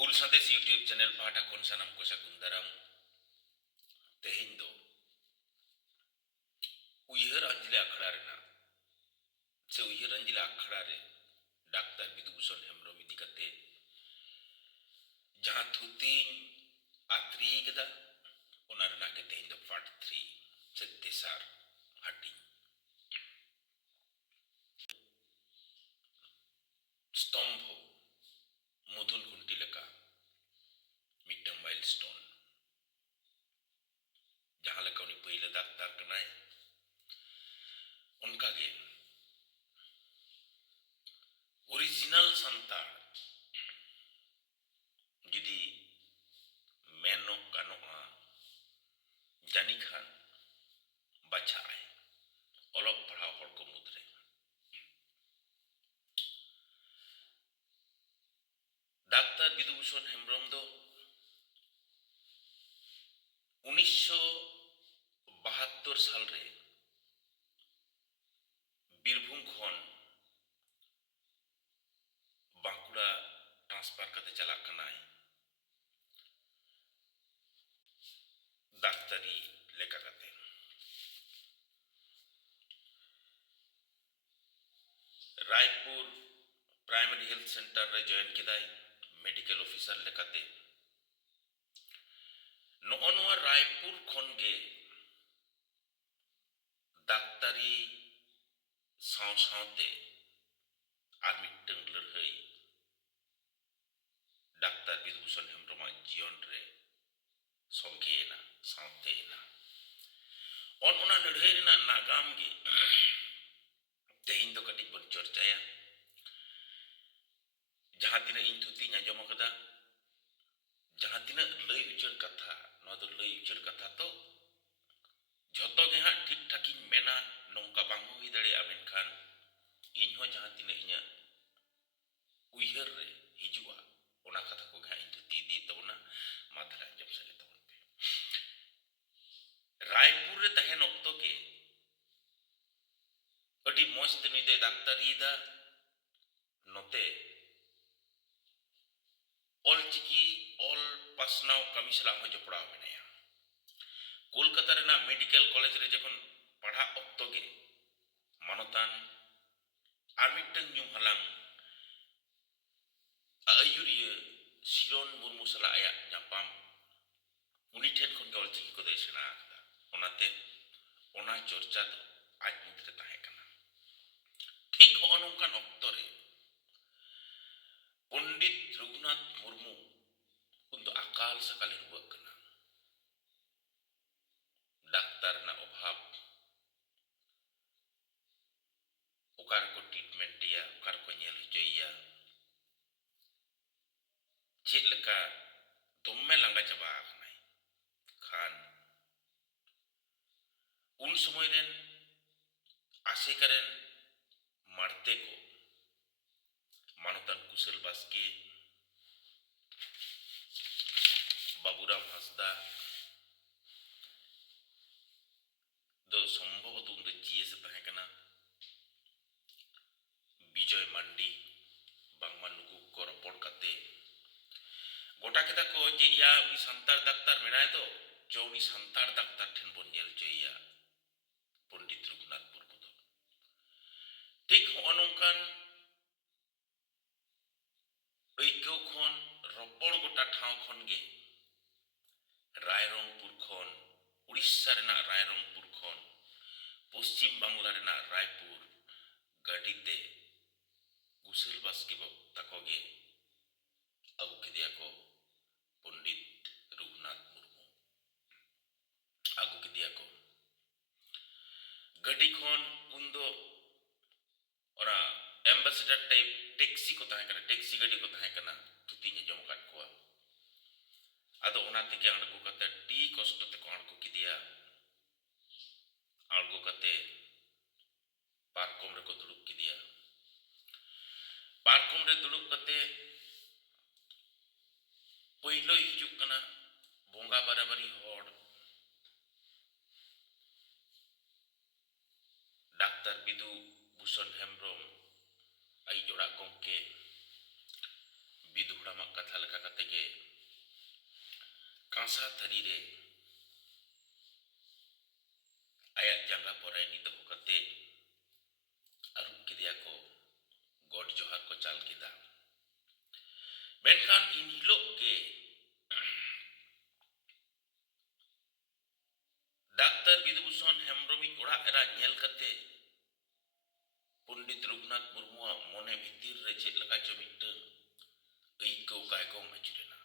ᱦᱩᱞ ᱥᱟᱸᱫᱮᱥ YouTube channel ᱯᱟᱦᱴᱟ ᱠᱷᱚᱱ ᱥᱟᱱᱟᱢ ᱠᱚ ᱥᱟᱹᱜᱩᱱ ᱫᱟᱨᱟᱢ᱾ ᱛᱮᱦᱮᱧ ᱫᱚ ᱩᱭᱦᱟᱹᱨ ᱟᱸᱡᱞᱮ ᱟᱠᱷᱲᱟ ᱨᱮᱱᱟᱜ ᱥᱮ ᱩᱭᱦᱟᱹᱨ ᱟᱸᱡᱞᱮ ᱟᱠᱷᱲᱟ ᱨᱮ ᱰᱟᱠᱛᱟᱨ ᱵᱤᱫᱩᱵᱷᱩᱥᱚᱱ ᱦᱮᱢᱵᱨᱚᱢ ᱤᱫᱤ ᱠᱟᱛᱮ ᱡᱟᱦᱟᱸ ᱛᱷᱩᱛᱤᱧ ᱟᱛᱨᱤ ᱠᱮᱫᱟ ᱚᱱᱟ ᱨᱮᱱᱟᱜ ᱜᱮ ᱛᱮᱦᱮᱧ ᱫᱚ ᱯᱟর্ট 3 ᱥᱮ ᱛᱮᱥᱟᱨ ᱦᱟᱹᱴᱤᱧ᱾ স্তম্ভ ᱢᱩᱫᱷᱩᱱ ᱠᱷᱩᱱᱴᱤ ᱞᱮᱠᱟ ᱢᱤᱫᱴᱟᱝ ᱢᱟইᱞᱥᱴᱳᱱ, ᱡᱟᱦᱟᱸ ᱞᱮᱠᱟ ᱩᱱᱤ ᱯᱳᱭᱞᱳ ᱰᱟᱠᱛᱟᱨ ᱠᱟᱱᱟᱭ ᱚᱱᱠᱟᱜᱮ ᱚᱨᱤᱡᱤᱱᱟᱞ ᱥᱟᱱᱛᱟᱲ ᱡᱩᱫᱤ ᱢᱮᱱᱚᱜ ᱜᱟᱱᱚᱜᱼᱟ ᱡᱟᱹᱱᱤ ᱠᱷᱟᱱ ᱵᱟᱪᱷᱟᱜᱼᱟᱭ ᱚᱞᱚᱜ ᱯᱟᱲᱦᱟᱣ ᱦᱚᱲ ᱠᱚ ᱢᱩᱫᱽᱨᱮ᱾ ᱰᱟᱠᱛᱟর বিধুভূষণ হেমব্রম ᱫᱚ 1972 সালরে বীরভূম ᱠᱷᱚᱱ বাঁকুড়া ট্রান্সফার ᱠᱟᱛᱮ ᱪᱟᱞᱟᱜ ᱠᱟᱱᱟᱭ ᱰᱟᱠᱛᱟᱨᱤ ᱞᱮᱠᱟ ᱠᱟᱛᱮ᱾ রায়পুর প্রাইমারি হেলথ সেন্টার রে জয়েন ᱠᱮᱫᱟᱭ মেডিকেল অফিসার লেᱠᱟᱛᱮ। ᱱᱚᱜᱼᱚ ᱱᱚᱣᱟ রায়পুর ᱠᱷᱚᱱ ᱜᱮ ᱰᱟᱠᱛᱟᱨᱤ ᱥᱟᱶ ᱥᱟᱶᱛᱮ ᱟᱨ ᱢᱤᱫᱴᱟᱝ ᱞᱟᱹᱲᱦᱟᱹᱭ ᱰᱟᱠᱛᱟর বিধুভূষণ হেমব্রমাᱜ ᱡᱤᱭᱚᱱ ᱨᱮ ᱥᱚᱸᱜᱮᱭᱮᱱᱟ, ᱥᱟᱶᱛᱮᱭᱮᱱᱟ। ᱚᱱᱟ ᱞᱟᱹᱲᱦᱟᱹᱭ ᱨᱮᱱᱟᱜ ᱱᱟᱜᱟᱢ ᱜᱮ ᱛᱮᱦᱮᱧ ᱫᱚ ᱠᱟᱹᱴᱤᱡ ᱵᱚᱱ ᱪᱚᱨᱪᱟᱭᱟ। ᱡᱟᱦᱟᱸ ᱛᱤᱱᱟᱹᱜ ᱤᱧ ᱛᱷᱩᱛᱤᱧ ᱟᱸᱡᱚᱢ ᱟᱠᱟᱫᱟ, ᱡᱟᱦᱟᱸ ᱛᱤᱱᱟᱹᱜ ᱞᱟᱹᱭ ᱩᱪᱟᱹᱲ ᱠᱟᱛᱷᱟ, ᱱᱚᱣᱟ ᱫᱚ ᱞᱟᱹᱭ ᱩᱪᱟᱹᱲ ᱠᱟᱛᱷᱟ ᱛᱚ ᱡᱷᱚᱛᱚ ᱜᱮ ᱦᱟᱸᱜ ᱴᱷᱤᱠ ᱴᱷᱟᱠᱤᱧ ᱢᱮᱱᱟ ᱱᱚᱝᱠᱟ ᱵᱟᱝ ᱦᱩᱭ ᱫᱟᱲᱮᱭᱟᱜᱼᱟ, ᱢᱮᱱᱠᱷᱟᱱ ᱤᱧᱦᱚᱸ ᱡᱟᱦᱟᱸ ᱛᱤᱱᱟᱹᱜ ᱤᱧᱟᱹᱜ ᱩᱭᱦᱟᱹᱨ ᱨᱮ ᱦᱤᱡᱩᱜᱼᱟ ᱚᱱᱟ ᱠᱟᱛᱷᱟ ᱠᱚᱜᱮ ᱦᱟᱸᱜ ᱤᱧ ᱛᱷᱩᱛᱤ ᱤᱫᱤᱭᱮᱫ ᱛᱟᱵᱚᱱᱟ। ᱢᱟ ᱛᱟᱦᱞᱮ ᱟᱸᱡᱚᱢ ᱥᱟᱸᱜᱮ ᱛᱟᱵᱚᱱ ᱯᱮ। রায়পুর ᱨᱮ ᱛᱟᱦᱮᱱ ᱚᱠᱛᱚ ᱜᱮ ᱟᱹᱰᱤ ᱢᱚᱸᱡᱽ ᱛᱮ ᱱᱩᱭ ᱫᱚᱭ ᱰᱟᱠᱛᱟᱨᱤᱭᱮᱫᱟ। ᱱᱚᱛᱮ ᱚᱞᱪᱤᱠᱤ ᱚᱞ ᱯᱟᱥᱱᱟᱣ ᱠᱟᱹᱢᱤ ᱥᱟᱞᱟᱜ ᱦᱚᱸ ᱡᱚᱯᱲᱟᱣ ᱢᱮᱱᱟᱭᱟ। ᱠᱳᱞᱠᱟᱛᱟ ᱨᱮᱱᱟᱜ ᱢᱮᱰᱤᱠᱮᱞ ᱠᱚᱞᱮᱡᱽ ᱨᱮ ᱡᱚᱠᱷᱚᱱ ᱯᱟᱲᱦᱟᱜ ᱚᱠᱛᱚ ᱜᱮ ᱢᱟᱱᱚᱛᱟᱱ ᱟᱨ ᱢᱤᱫᱴᱟᱝ ᱧᱩᱢ ᱦᱟᱞᱟᱝ ᱟᱹᱭᱩᱨᱤᱭᱟᱹ ᱥᱤᱨᱚᱱ ᱢᱩᱨᱢᱩ ᱥᱟᱞᱟᱜ ᱟᱭᱟᱜ ᱧᱟᱯᱟᱢ, ᱩᱱᱤ ᱴᱷᱮᱱ ᱠᱷᱚᱱ ᱜᱮ ᱚᱞᱪᱤᱠᱤ ᱠᱚᱫᱚᱭ ᱥᱮᱬᱟ ᱟᱠᱟᱫᱟ। ᱚᱱᱟᱛᱮ ᱚᱱᱟ ᱪᱚᱨᱪᱟ ᱫᱚ ᱟᱡ ᱢᱩᱫᱽᱨᱮ ᱛᱟᱦᱮᱸ ᱠᱟᱱᱟ। ᱴᱷᱤᱠ ᱦᱚᱸᱜᱼᱚ ᱱᱚᱝᱠᱟᱱ ᱚᱠᱛᱚ ᱨᱮ ᱯᱚᱸᱰᱤᱛ ᱨᱚᱜᱷᱩᱱᱟᱛᱷ ᱢᱩᱨᱢᱩ ᱩᱱ ᱫᱚ ᱟᱠᱟᱞ ᱥᱟᱠᱟᱞᱮ ᱨᱩᱣᱟᱹᱜ ᱠᱟᱱᱟ। ᱰᱟᱠᱛᱟᱨ ᱨᱮᱱᱟᱜ ᱚᱵᱷᱟᱵ, ᱚᱠᱟ ᱨᱮᱠᱚ ᱴᱨᱤᱴᱢᱮᱱᱴᱮᱭᱟ, ᱚᱠᱟ ᱨᱮᱠᱚ ᱧᱮᱞ ᱦᱚᱪᱚᱭᱮᱭᱟ, ᱪᱮᱫ ᱞᱮᱠᱟ ᱫᱚᱢᱮ ᱞᱟᱸᱜᱟ ᱪᱟᱵᱟ ᱟᱠᱟᱱᱟᱭ। ᱠᱷᱟᱱ ᱩᱱ ᱥᱚᱢᱚᱭ ᱨᱮᱱ ᱟᱥᱮᱠᱟ ᱨᱮᱱ ᱢᱟᱲᱛᱮ ᱠᱚ ᱢᱟᱱᱚᱛᱟᱱ ᱠᱩᱥᱟᱹᱞ ᱵᱟᱥᱠᱮ, ᱵᱟᱵᱩᱨᱟᱢ ᱦᱟᱸᱥᱫᱟ ᱫᱚ ᱥᱚᱢᱵᱷᱚᱵᱚᱛᱚ ᱩᱱ ᱫᱚ ᱡᱤᱮᱥ ᱮ ᱛᱟᱦᱮᱸ ᱠᱟᱱᱟ, ᱵᱤᱡᱚᱭ ᱢᱟᱱᱰᱤ, ᱵᱟᱝᱢᱟ ᱱᱩᱠᱩ ᱠᱚ ᱨᱚᱯᱚᱲ ᱠᱟᱛᱮ ᱜᱚᱴᱟ ᱠᱮᱫᱟ ᱠᱚ ᱡᱮ ᱤᱭᱟ ᱩᱱᱤ ᱥᱟᱱᱛᱟᱲ ᱰᱟᱠᱛᱟর ᱢᱮᱱᱟᱭ ᱫᱚ, ᱪᱚ ᱩᱱᱤ ᱥᱟᱱᱛᱟᱲ ᱰᱟᱠᱛᱟর ᱴᱷᱮᱱ ᱵᱚᱱ ᱧᱮᱞ ᱦᱚᱪᱚᱭᱮᱭᱟ ᱯᱚᱸᱰᱤᱛ ᱨᱚᱜᱷᱩᱱᱟᱛᱷ ᱢᱩᱨᱢᱩ ᱫᱚ। ᱴᱷᱤᱠ ᱦᱚᱸᱜᱼᱚ ᱱᱚᱝᱠᱟᱱ ᱟᱹᱭᱠᱟᱹᱣ ᱠᱷᱚᱱ, ᱨᱚᱯᱚᱲ ᱜᱚᱴᱟ ᱴᱷᱟᱶ ᱠᱷᱚᱱ ᱜᱮ ᱨᱟᱭᱨᱚᱝᱯᱩᱨ ᱠᱷᱚᱱ, উড়িষ্যা ᱨᱮᱱᱟᱜ ᱨᱟᱭᱨᱚᱝᱯᱩᱨ ᱠᱷᱚᱱ ᱯᱚশ্ᱪᱤᱢ ᱵᱟᱝᱞᱟ ᱨᱮᱱᱟᱜ ᱨᱟᱭᱯᱩᱨ ᱜᱟᱹᱰᱤᱛᱮ ᱠᱩᱥᱟᱹᱞ ᱵᱟᱥᱠᱮ ᱛᱟᱠᱚ ᱜᱮ ᱟᱹᱜᱩ ᱠᱮᱫᱮᱭᱟ ᱠᱚ ᱯᱚᱸᱰᱤᱛ ᱨᱚᱜᱷᱩᱱᱟᱛᱷ ᱢᱩᱨᱢᱩ। ᱟᱹᱜᱩ ᱠᱮᱫᱮᱭᱟ ᱠᱚ ᱜᱟᱹᱰᱤ ᱠᱷᱚᱱ, ᱩᱱᱫᱚ ᱚᱱᱟ ᱮᱢᱵᱟᱥᱮᱰᱟর ᱴᱟইᱯ ᱴᱮক্ᱥᱤ ᱠᱚ ᱛᱟᱦᱮᱸ ᱠᱟᱱᱟ, ᱴᱮক্ᱥᱤ ᱜᱟᱹᱰᱤ ᱠᱚ ᱛᱟᱦᱮᱸ ᱠᱟᱱᱟ, ᱛᱷᱩᱛᱤᱧ ᱟᱸᱡᱚᱢ ᱟᱠᱟᱫ ᱠᱚᱣᱟ। ᱟᱫᱚ ᱚᱱᱟ ᱛᱮᱜᱮ ᱟᱬᱜᱚ ᱠᱟᱛᱮ ᱟᱹᱰᱤ ᱠᱚᱥᱴᱚ ᱛᱮᱠᱚ ᱟᱬᱜᱚ ᱠᱮᱫᱮᱭᱟ। ᱟᱬᱜᱚ ᱠᱟᱛᱮ ᱯᱟᱨᱠᱚᱢ ᱨᱮᱠᱚ ᱫᱩᱲᱩᱵ ᱠᱮᱫᱮᱭᱟ। ᱯᱟᱨᱠᱚᱢ ᱨᱮ ᱫᱩᱲᱩᱵ ᱠᱟᱛᱮ ᱯᱳᱭᱞᱳᱭ ᱦᱤᱡᱩᱜ ᱠᱟᱱᱟ ᱵᱚᱸᱜᱟ ᱵᱟᱨᱟᱵᱟᱨᱤ ᱦᱚᱲ ᱰᱟᱠᱛᱟর ᱵᱤᱫᱩᱵᱷূষণ ᱦᱮᱢᱵᱨᱚᱢ, ᱟᱭᱤᱡ ᱚᱲᱟᱜ ᱜᱚᱢᱠᱮ ᱵᱤᱫᱩ ᱦᱟᱲᱟᱢᱟᱜ ᱠᱟᱛᱷᱟ ᱞᱮᱠᱟ ᱠᱟᱛᱮ ᱜᱮ ᱠᱟᱸᱥᱟ ᱛᱷᱟᱹᱨᱤ ᱨᱮ ᱟᱭᱟᱜ ᱡᱟᱸᱜᱟ ᱯᱚᱨᱟᱭᱱᱤ ᱫᱚᱦᱚ ᱠᱟᱛᱮ ᱟᱹᱨᱩᱵ ᱠᱮᱫᱮᱭᱟ ᱠᱚ, ᱜᱚᱰ ᱡᱚᱦᱟᱨ ᱠᱚ ᱪᱟᱞ ᱠᱮᱫᱟ᱾ ᱢᱮᱱᱠᱷᱟᱱ ᱤᱱ ᱦᱤᱞᱳᱜ ᱜᱮ ᱰᱟᱠᱛᱟᱨ ᱵᱤᱫᱩᱵᱷᱩᱥᱚᱱ ᱦᱮᱢᱵᱨᱚᱢᱤᱡ ᱚᱲᱟᱜ ᱮᱨᱟ ᱧᱮᱞ ᱠᱟᱛᱮ ᱯᱚᱱᱰᱤᱛ ᱨᱚᱜᱷᱩᱱᱟᱛᱷ ᱢᱩᱨᱢᱩᱣᱟᱜ ᱢᱚᱱᱮ ᱵᱷᱤᱛᱤᱨ ᱨᱮ ᱪᱮᱫ ᱞᱮᱠᱟ ᱪᱚ ᱢᱤᱫᱴᱟᱝ ᱟᱹᱭᱠᱟᱹᱣ ᱠᱟᱭᱠᱚᱢ ᱟᱹᱪᱩᱨᱮᱱᱟ᱾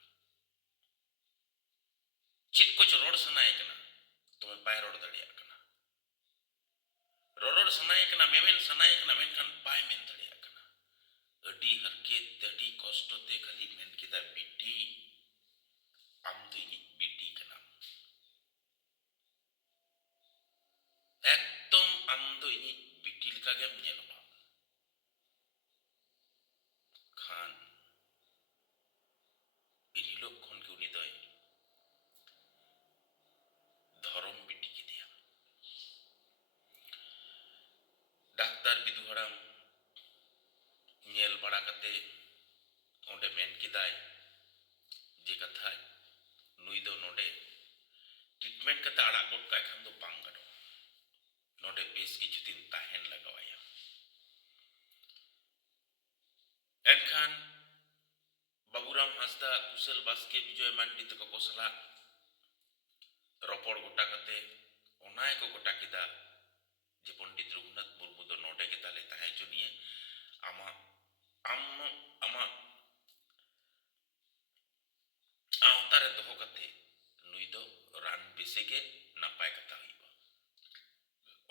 ᱪᱮᱫ ᱠᱚᱪᱚ ᱨᱚᱲ ᱥᱟᱱᱟᱭᱮ ᱠᱟᱱᱟ, ᱫᱚᱢᱮ ᱵᱟᱭ ᱨᱚᱲ ᱫᱟᱲᱮᱭᱟᱜ ᱠᱟᱱᱟ᱾ ᱨᱚᱨᱚᱲ ᱥᱟᱱᱟᱭᱮ ᱠᱟᱱᱟ, ᱢᱮᱢᱮᱱ ᱥᱟᱱᱟᱭᱮ ᱠᱟᱱᱟ, ᱢᱮᱱᱠᱷᱟन ᱵᱟᱭ ᱢᱮᱱ ᱫᱟᱲᱮᱭᱟᱜ ᱠᱟᱱᱟ᱾ ᱟᱹᱰᱤ ᱦᱟᱨᱠᱮᱛ ᱛᱮ, ᱟᱹᱰᱤ ᱠᱚᱥᱴᱚ ᱛᱮ ᱠᱷᱟᱹᱞᱤ ᱢᱮᱱ ᱠᱮᱫᱟ, ᱵᱤᱴᱤ, ᱟᱢ ᱫᱚ ᱤᱧᱤᱡ ᱵᱤᱴᱤ ᱠᱟᱱᱟᱢ, ᱮᱠᱫᱚᱢ ᱟᱢ ᱫᱚ ᱤᱧᱤᱡ ᱵᱤᱴᱤ ᱞᱮᱠᱟ ᱜᱮᱢ ᱧᱮᱞᱚᱜᱼᱟ᱾ ᱠᱷᱟᱱ ᱤᱱ ᱦᱤᱞᱳᱜ ᱠᱷᱚᱱ ᱜᱮ ᱩᱱᱤ ᱫᱚᱭ ᱫᱷᱚᱨᱚᱢ ᱵᱤᱴᱤ ᱠᱮᱫᱮᱭᱟ᱾ ᱰᱟᱠᱛᱟᱨ ᱵᱤᱫᱩ ᱦᱟᱲᱟᱢ ᱧᱮᱞ ᱵᱟᱲᱟ ᱠᱟᱛᱮ ᱚᱸᱰᱮ ᱢᱮᱱ ᱠᱮᱫᱟᱭ ᱡᱮ ᱠᱟᱛᱷᱟᱡ ᱱᱩᱭ ᱫᱚ ᱱᱚᱰᱮ ᱴᱨᱤᱴᱢᱮন্ট ᱠᱟᱛᱮ ᱟᱲᱟᱜ ᱜᱚᱫ ᱠᱟᱭ ᱠᱷᱟᱱ ᱫᱚ ᱵᱟᱝ ᱜᱟᱱᱚᱜᱼᱟ, ᱱᱚᱰᱮ ᱵᱮᱥ ᱠᱤᱪᱷᱩ ᱫᱤᱱ ᱛᱟᱦᱮᱱ ᱞᱟᱜᱟᱣᱟᱭᱟ᱾ ᱮᱱᱠᱷᱟᱱ ᱵᱟᱵᱩᱨᱟᱢ ᱦᱟᱸᱥᱫᱟ, ᱠᱩᱥᱟᱹᱞ ᱵᱟᱥᱠᱮ, ᱵᱤᱡᱚᱭ ᱢᱟᱱᱰᱤ ᱛᱟᱠᱚ ᱠᱚ ᱥᱟᱞᱟᱜ ᱨᱚᱯᱚᱲ ᱜᱚᱴᱟ ᱠᱟᱛᱮ ᱚᱱᱟ ᱜᱮᱠᱚ ᱜᱚᱴᱟ ᱠᱮᱫᱟ ᱡᱮ ᱯᱚᱱᱰᱤᱛ ᱨᱚᱜᱷᱩᱱᱟᱛᱷ ᱢᱩᱨᱢᱩ ᱫᱚ ᱱᱚᱰᱮ ᱜᱮ ᱛᱟᱞᱮ ᱛᱟᱦᱮᱸ ᱦᱚᱪᱚᱱᱤᱭᱟ, ᱟᱢᱟᱜ ᱟᱣᱛᱟ ᱨᱮ ᱫᱚᱦᱚ ᱠᱟᱛᱮ ᱱᱩᱭ ᱫᱚ ᱨᱟᱱ ᱵᱮᱥᱮ ᱜᱮ ᱱᱟᱯᱟᱭ ᱠᱟᱛᱷᱟ ᱦᱩᱭᱩᱜᱼᱟ᱾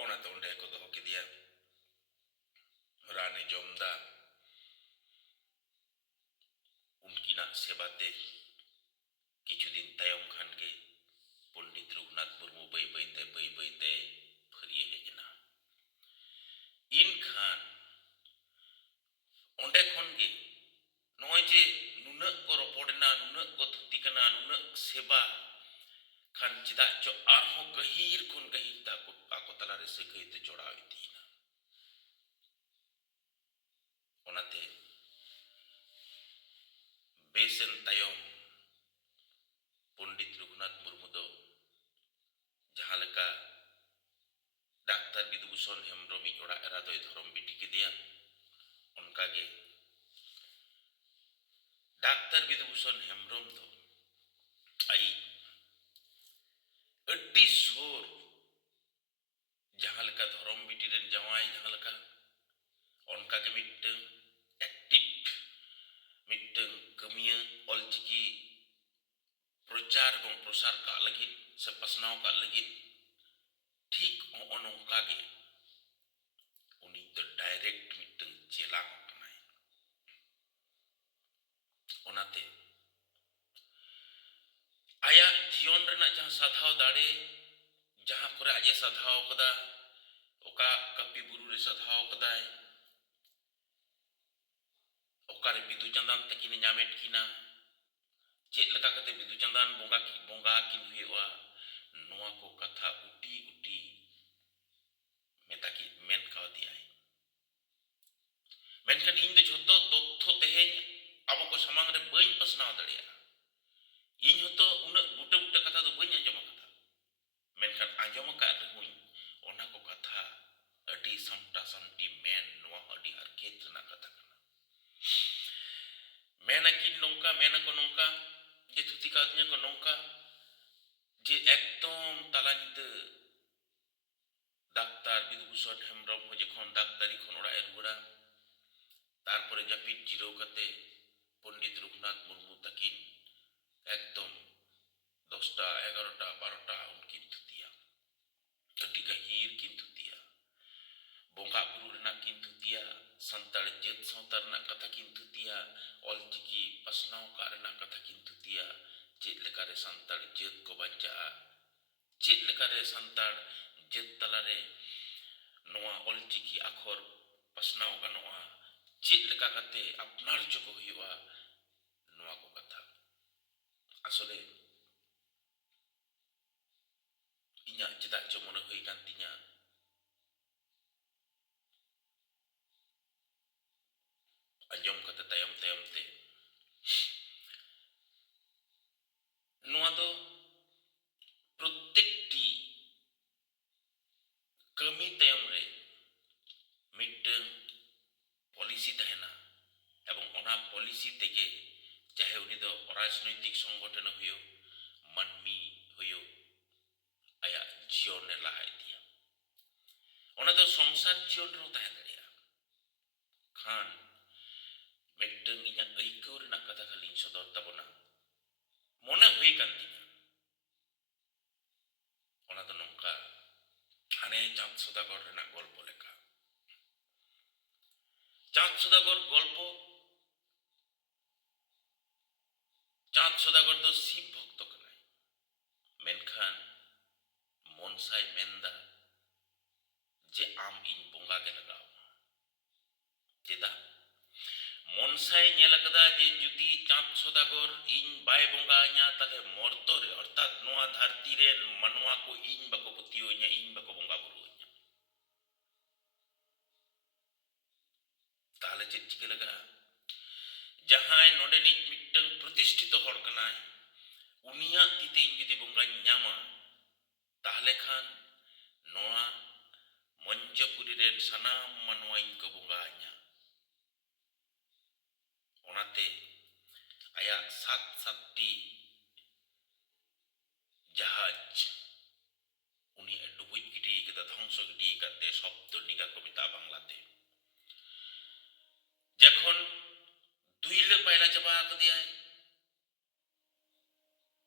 ᱚᱱᱟᱛᱮ ᱚᱸᱰᱮ ᱠᱚ ᱫᱚᱦᱚ ᱠᱮᱫᱮᱭᱟ, ᱨᱟᱱᱮ ᱡᱚᱢᱫᱟ᱾ ᱩᱱᱠᱤᱱᱟᱜ ᱥᱮᱵᱟᱛᱮ ᱠᱤᱪᱷᱩ ᱫᱤᱱ ᱛᱟᱭᱚᱢ ᱠᱷᱟᱱ ᱜᱮ ᱯᱚᱱᱰᱤᱛ ᱨᱚᱜᱷᱩᱱᱟᱛᱷ ᱢᱩᱨᱢᱩ ᱵᱟᱹᱭ ᱵᱟᱹᱭᱛᱮ ᱯᱷᱟᱹᱨᱤᱭᱟᱹ ᱦᱮᱡ ᱮᱱᱟ᱾ ᱤᱱᱠᱷᱟᱱ ᱚᱸᱰᱮ ᱠᱷᱚᱱ ᱜᱮ ᱱᱚᱜᱼᱚᱭ ᱡᱮ ᱱᱩᱱᱟᱹᱜ ᱠᱚ ᱨᱚᱯᱚᱲᱮᱱᱟ, ᱱᱩᱱᱟᱹᱜ ᱠᱚ ᱛᱷᱩᱛᱤ ᱠᱟᱱᱟ, ᱱᱩᱱᱟᱹᱜ ᱥᱮᱵᱟ, ᱠᱷᱟᱱ ᱪᱮᱫᱟᱜ ᱪᱚ ᱟᱨᱦᱚᱸ ᱜᱟᱹᱦᱤᱨ ᱠᱷᱚᱱ ᱜᱟᱹᱦᱤᱨ ᱛᱮ ᱟᱠᱚ ᱛᱟᱞᱟᱨᱮ ᱥᱟᱹᱜᱟᱹᱭ ᱛᱮ ᱡᱚᱲᱟᱣ ᱤᱫᱤᱭᱮᱱᱟ᱾ ᱚᱱᱟᱛᱮ ᱵᱮᱥᱮᱱ ᱛᱟᱭᱚᱢ ᱯᱚᱱᱰᱤᱛ ᱨᱚᱜᱷᱩᱱᱟᱛᱷ ᱢᱩᱨᱢᱩ ᱫᱚ ᱡᱟᱦᱟᱸ ᱞᱮᱠᱟ ᱰᱟᱠᱛᱟᱨ ᱵᱤᱫᱩᱵᱷᱩᱥᱚᱱ ᱦᱮᱢᱵᱨᱚᱢᱤᱡ ᱚᱲᱟᱜ ᱮᱨᱟ ᱫᱚᱭ ᱫᱷᱚᱨᱚᱢ ᱵᱤᱴᱤ ᱠᱮᱫᱮᱭᱟ, ᱚᱱᱠᱟᱜᱮ ᱰᱟᱠᱛᱟᱨ ᱵᱤᱫᱩᱵᱷᱩᱥᱚᱱ ᱦᱮᱢᱵᱨᱚᱢ ᱫᱚ ᱟᱭᱤᱡ ᱟᱹᱰᱤ ᱥᱩᱨ ᱡᱟᱦᱟᱸ ᱞᱮᱠᱟ ᱫᱷᱚᱨᱚᱢ ᱵᱤᱴᱤ ᱨᱮᱱ ᱡᱟᱶᱟᱭ ᱡᱟᱦᱟᱸ ᱞᱮᱠᱟ, ᱚᱱᱠᱟᱜᱮ ᱢᱤᱫᱴᱟᱝ ᱮᱠᱴᱤᱵᱷ ᱢᱤᱫᱴᱟᱝ ᱠᱟᱹᱢᱤᱭᱟᱹ ᱚᱞᱪᱤᱠᱤ ᱯᱨᱚᱪᱟᱨ ᱮᱵᱚᱝ ᱯᱨᱚᱥᱟᱨ ᱠᱟᱜ ᱞᱟᱹᱜᱤᱫ ᱥᱮ ᱯᱟᱥᱱᱟᱣ ᱠᱟᱜ ᱞᱟᱹᱜᱤᱫ ᱴᱷᱤᱠ ᱱᱚᱜᱼᱚ ᱱᱚᱝᱠᱟ ᱜᱮ ᱩᱱᱤ ᱫᱚ ᱰᱟᱭᱨᱮᱠᱴ ᱢᱤᱫᱴᱟᱝ ᱪᱮᱞᱟ ᱠᱟᱱᱟᱭ᱾ ᱚᱱᱟᱛᱮ ᱟᱭᱟᱜ ᱡᱤᱭᱚᱱ ᱨᱮᱱᱟᱜ ᱡᱟᱦᱟᱸ ᱥᱟᱫᱷᱟᱣ ᱫᱟᱲᱮ, ᱡᱟᱦᱟᱸ ᱠᱚᱨᱮ ᱟᱡ ᱮ ᱥᱟᱫᱷᱟᱣ ᱠᱟᱫᱟ, ᱚᱠᱟ ᱠᱟᱹᱯᱤ ᱵᱩᱨᱩ ᱨᱮ ᱥᱟᱫᱷᱟᱣ ᱠᱟᱫᱟᱭ, ᱚᱠᱟᱨᱮ ᱵᱤᱫᱩ ᱪᱟᱸᱫᱟᱱ ᱛᱟᱹᱠᱤᱱᱮ ᱧᱟᱢᱮᱫ ᱠᱤᱱᱟ, ᱪᱮᱫ ᱞᱮᱠᱟ ᱠᱟᱛᱮ ᱵᱤᱫᱩ ᱪᱟᱸᱫᱟᱱ ᱵᱚᱸᱜᱟ ᱠᱤᱱ ᱦᱩᱭᱩᱜᱼᱟ, ᱱᱚᱣᱟ ᱠᱚ ᱠᱟᱛᱷᱟ ᱩᱴᱤ ᱢᱮᱱ ᱠᱟᱣᱫᱮᱭᱟᱭ᱾ ᱢᱮᱱᱠᱷᱟᱱ ᱤᱧ ᱫᱚ ᱡᱷᱚᱛᱚ ᱛᱚᱛᱛᱷᱚ ᱛᱮᱦᱮᱧ ᱟᱵᱚ ᱠᱚ ᱥᱟᱢᱟᱝ ᱨᱮ ᱵᱟᱹᱧ ᱯᱟᱥᱱᱟᱣ ᱫᱟᱲᱮᱭᱟᱜᱼᱟ᱾ ᱤᱧ ᱦᱚᱸᱛᱚ ᱩᱱᱟᱹᱜ ᱵᱩᱴᱟᱹ ᱠᱟᱛᱷᱟ ᱫᱚ ᱵᱟᱹᱧ ᱟᱸᱡᱚᱢ ᱟᱠᱟᱫᱟ, ᱢᱮᱱᱠᱷᱟᱱ ᱟᱸᱡᱚᱢ ᱟᱠᱟᱫ ᱨᱮᱦᱚᱸᱧ ᱚᱱᱟ ᱠᱚ ᱠᱟᱛᱷᱟ ᱟᱹᱰᱤ ᱥᱟᱢᱴᱟ ᱥᱟᱢᱴᱤ ᱢᱮᱱ, ᱱᱚᱣᱟ ᱦᱚᱸ ᱟᱹᱰᱤ ᱦᱟᱨᱠᱮᱛ ᱨᱮᱱᱟᱜ ᱠᱟᱛᱷᱟ ᱠᱟᱱᱟ᱾ ᱢᱮᱱᱟᱠᱤᱱ ᱱᱚᱝᱠᱟ, ᱢᱮᱱᱟᱠᱚ ᱱᱚᱝᱠᱟ, ᱡᱮ ᱛᱷᱩᱛᱤ ᱠᱟᱣᱫᱤᱧᱟ ᱠᱚ ᱱᱚᱝᱠᱟ ᱡᱮ ᱮᱠᱫᱚᱢ ᱛᱟᱞᱟ ᱧᱤᱫᱟᱹ ᱰᱟᱠᱛᱟᱨ ᱵᱤᱫᱩᱵᱷᱩᱥᱚᱱ ᱦᱮᱢᱵᱨᱚᱢ ᱦᱚᱸ ᱡᱚᱠᱷᱚᱱ ᱰᱟᱠᱛᱟᱨᱤ ᱠᱷᱚᱱ ᱚᱲᱟᱜ ᱮ ᱨᱩᱣᱟᱹᱲᱟ, ᱛᱟᱨᱯᱚᱨᱮ ᱡᱟᱹᱯᱤᱫ ᱡᱤᱨᱟᱹᱣ ᱠᱟᱛᱮ ᱯᱚᱱᱰᱤᱛ ᱨᱚᱜᱷᱩᱱᱟᱛᱷ ᱢᱩᱨᱢᱩ ᱛᱟᱹᱠᱤᱱ ᱮᱠᱫᱚᱢ 10টা, 11টা, 12টা ᱩᱱᱠᱤᱱ ᱛᱷᱩᱛᱤᱭᱟ, ᱟᱹᱰᱤ ᱜᱟᱹᱦᱤᱨ ᱠᱤᱱ ᱛᱷᱩᱛᱤᱭᱟ, ᱵᱚᱸᱜᱟ ᱵᱩᱨᱩ ᱨᱮᱱᱟᱜ ᱠᱤᱱ ᱛᱷᱩᱛᱤᱭᱟ, ᱥᱟᱱᱛᱟᱲ ᱡᱟᱹᱛ ᱥᱟᱶᱛᱟ ᱨᱮᱱᱟᱜ ᱠᱟᱛᱷᱟ ᱠᱤᱱ ᱛᱷᱩᱛᱤᱭᱟ, ᱚᱞᱪᱤᱠᱤ ᱯᱟᱥᱱᱟᱣ ᱠᱟᱜ ᱨᱮᱱᱟᱜ ᱠᱟᱛᱷᱟ ᱠᱤᱱ ᱛᱷᱩᱛᱤᱭᱟ, ᱪᱮᱫ ᱞᱮᱠᱟᱨᱮ ᱥᱟᱱᱛᱟᱲ ᱡᱟᱹᱛ ᱠᱚ ᱵᱟᱧᱪᱟᱜᱼᱟ, ᱪᱮᱫ ᱞᱮᱠᱟᱨᱮ ᱥᱟᱱᱛᱟᱲ ᱡᱟᱹᱛ ᱛᱟᱞᱟᱨᱮ ᱱᱚᱣᱟ ᱚᱞᱪᱤᱠᱤ ᱟᱠᱷᱚᱨ ᱯᱟᱥᱱᱟᱣ ᱜᱟᱱᱚᱜᱼᱟ, ᱪᱮᱫ ᱞᱮᱠᱟ ᱠᱟᱛᱮ ᱟᱯᱱᱟᱨ ᱦᱚᱪᱚ ᱠᱚ ᱦᱩᱭᱩᱜᱼᱟ, ᱱᱚᱣᱟ ᱠᱚ ᱠᱟᱛᱷᱟ ᱟᱥᱚᱞᱮ ᱤᱧᱟᱹᱜ ᱪᱮᱫᱟᱜ ᱪᱚ ᱢᱚᱱᱮ ᱦᱩᱭ ᱠᱟᱱ ᱛᱤᱧᱟ ᱟᱸᱡᱚᱢ ᱠᱟᱛᱮ ᱛᱟᱭᱚᱢ ᱛᱮ kami tayam re midang policy tahena ebong ona policy tege chahe uni do rajnaitik songgothon huyo manmi huyo aya jion e laha idia ona do samsar jion ro tahen daria khan midang inya aikaw renak katha khalin sodor tabona mone hui kan tinya ona do nongka hane Chaঁদ Sawdagar renak golpo leka Chaঁদ Sawdagar golpo Chaঁদ Sawdagar do Shiva ভক্ত kanai menkhan monsai menda je am in bonga ge lagaw chedak মনসাই nyel akada je judi Chaঁদ Sawdagar in bai bonga nya tale morto re ortat noa dharti ren manwa ko in bako putio nya in bako bonga buru nya tale chet chike laga jahay node nit mittang pratishthito hor kanai unia tite in judi bonga nyama tahle khan noa Manjapuri ren sanam manwa in ko bonga nya onate aya sat-satti jahaj uni dubuj gidi kada dhongso gidi kate shobdo niga ko meta banglate যখন দুইলে পায়লা চাবা কদিয়ায়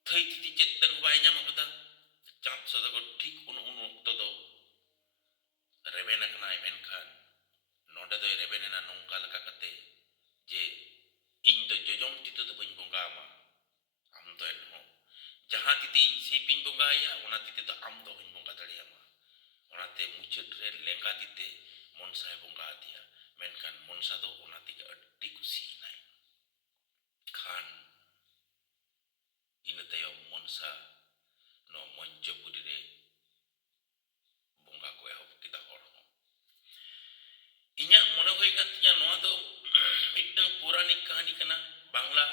থই তিতি চেতন bai nyama kada Chaঁদ সওদাগর ঠিক উন অক্ত do Rebena kanai menkhan node do rebenena nongka leka kate je ᱤᱧ ᱫᱚ ᱡᱚᱡᱚᱢ ᱛᱤᱛᱮ ᱫᱚ ᱵᱟᱹᱧ ᱵᱚᱸᱜᱟ ᱟᱢᱟ ᱟᱢ ᱫᱚ ᱮᱱᱦᱚᱸ ᱡᱟᱦᱟᱸ ᱛᱤᱛᱮ ᱤᱧ ᱥᱤᱯᱤᱧ ᱵᱚᱸᱜᱟᱭᱟ ᱚᱱᱟ ᱛᱤᱛᱮ ᱫᱚ ᱟᱢ ᱫᱚ ᱵᱟᱹᱧ ᱵᱚᱸᱜᱟ ᱫᱟᱲᱮᱭᱟᱢᱟ ᱚᱱᱟᱛᱮ ᱢᱩᱪᱟᱹᱫ ᱨᱮ ᱞᱮᱸᱜᱟ ᱛᱤᱛᱮ ᱢᱚᱱᱥᱟᱭ ᱵᱚᱸᱜᱟ ᱟᱫᱮᱭᱟ ᱢᱮᱱᱠᱷᱟᱱ ᱢᱚᱱᱥᱟ ᱫᱚ ᱚᱱᱟ ᱛᱮᱜᱮ ᱟᱹᱰᱤ ᱠᱩᱥᱤᱭᱮᱱᱟᱭ ᱠᱷᱟᱱ ᱤᱱᱟᱹ ᱛᱟᱭᱚᱢ ᱢᱚᱱᱥᱟ ᱱᱚᱣᱟ ᱢᱚᱧᱪᱚᱯᱩᱨᱤ ᱨᱮ ᱵᱚᱸᱜᱟ ᱠᱚ ᱮᱦᱚᱵ ᱠᱮᱫᱟ ᱦᱚᱲ ᱦᱚᱸ ᱤᱧᱟᱹᱜ ᱢᱚᱱᱮ ᱦᱩᱭ ᱠᱟᱱ ᱛᱤᱧᱟ ᱱᱚᱣᱟ ᱫᱚ ᱢᱤᱫᱴᱟᱝ ᱯᱳᱨᱟᱱᱤᱠ ᱠᱟᱹᱦᱱᱤ ᱠᱟᱱᱟ ᱵᱟᱝᱞᱟ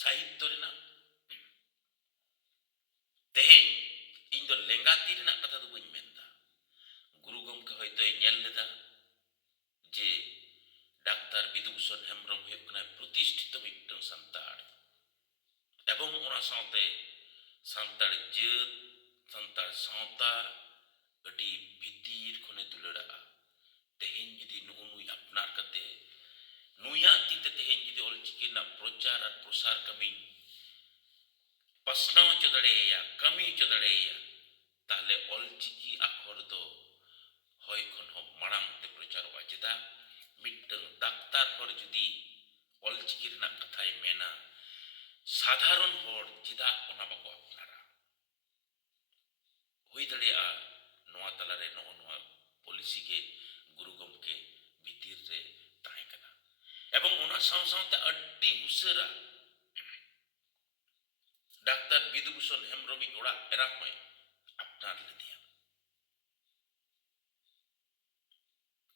ᱥᱟᱦᱤᱛᱛᱚ ᱨᱮᱱᱟᱜ ᱛᱮᱦᱮᱧ ᱤᱧ ᱫᱚ ᱞᱮᱸᱜᱟ ᱛᱤ ᱨᱮᱱᱟᱜ ᱠᱟᱛᱷᱟ ᱫᱚ ᱵᱟᱹᱧ ᱢᱮᱱᱫᱟ ᱜᱩᱨᱩ ᱜᱚᱢᱠᱮ ᱦᱚᱭᱛᱳᱭ ᱧᱮᱞ ᱞᱮᱫᱟ ᱡᱮ ᱰᱟᱠᱛᱟᱨ ᱵᱤᱫᱩᱵᱷᱩᱥᱚᱱ ᱦᱮᱢᱵᱨᱚᱢ ᱦᱩᱭᱩᱜ ᱠᱟᱱᱟᱭ ᱯᱨᱚᱛᱤᱥᱴᱷᱤᱛᱚ ᱢᱤᱫᱴᱟᱝ ᱥᱟᱱᱛᱟᱲ ᱮᱵᱚᱝ ᱚᱱᱟ ᱥᱟᱶᱛᱮ ᱥᱟᱱᱛᱟᱲ ᱡᱟᱹᱛ ᱥᱟᱱᱛᱟᱲ ᱥᱟᱶᱛᱟ ᱟᱹᱰᱤ ᱵᱷᱤᱛᱤᱨ ᱠᱷᱚᱱᱮ ᱫᱩᱞᱟᱹᱲᱟᱜᱼᱟ ᱛᱮᱦᱮᱧ ᱡᱩᱫᱤ ᱱᱩᱜᱼᱩ ᱱᱩᱭ ᱟᱯᱱᱟᱨ ᱠᱟᱛᱮ ᱱᱩᱭᱟᱜ ᱛᱤᱛᱮ ᱛᱮᱦᱮᱧ ᱡᱩᱫᱤ ᱚᱞᱪᱤᱠᱤ ᱨᱮᱱᱟᱜ ᱯᱨᱚᱪᱟᱨ ᱟᱨ ᱯᱨᱚᱥᱟᱨ ᱠᱟᱹᱢᱤ ᱯᱟᱥᱱᱟᱣ ᱦᱚᱪᱚ ᱫᱟᱲᱮᱭᱟᱭᱟ ᱠᱟᱹᱢᱤ ᱦᱚᱪᱚ ᱫᱟᱲᱮᱭᱟᱭᱟ তাহলে অলচিকি আখর ᱫᱚ ᱦᱚᱭ ᱠᱷᱚᱱ ᱦᱚᱸ ᱢᱟᱲᱟᱝ ᱛᱮ ᱯᱨᱚᱪᱟᱨᱚᱜᱼᱟ ᱪᱮᱫᱟᱜ ᱢᱤᱫᱴᱟᱝ ᱰᱟᱠᱛᱟᱨ ᱦᱚᱲ ᱡᱩᱫᱤ অলচিকি ᱨᱮᱱᱟᱜ ᱠᱟᱛᱷᱟᱭ ᱢᱮᱱᱟ সাধারণ হড় ᱪᱮᱫᱟᱜ ᱚᱱᱟ ᱵᱟᱠᱚ ᱟᱯᱱᱟᱨᱟ ᱦᱩᱭ ᱫᱟᱲᱮᱭᱟᱜᱼᱟ ᱱᱚᱣᱟ ᱛᱟᱞᱟᱨᱮ ᱱᱚᱜᱼᱚ ᱱᱚᱣᱟ ᱯᱚᱞᱤᱥᱤ ᱜᱮ ᱜᱩᱨᱩ ᱜᱚᱢᱠᱮ ᱵᱷᱤᱛᱤᱨ ᱨᱮ ᱛᱟᱦᱮᱸ ᱠᱟᱱᱟ ᱮᱵᱚᱝ ᱚᱱᱟ ᱥᱟᱶ ᱥᱟᱶᱛᱮ ᱟᱹᱰᱤ ᱩᱥᱟᱹᱨᱟ ᱰᱟᱠᱛᱟর বিধুভূষণ হেমব্রমের ᱚᱲᱟᱜ ᱮᱨᱟ ᱦᱚᱸᱭ ᱟᱯᱱᱟর ᱞᱮᱫᱮᱭᱟ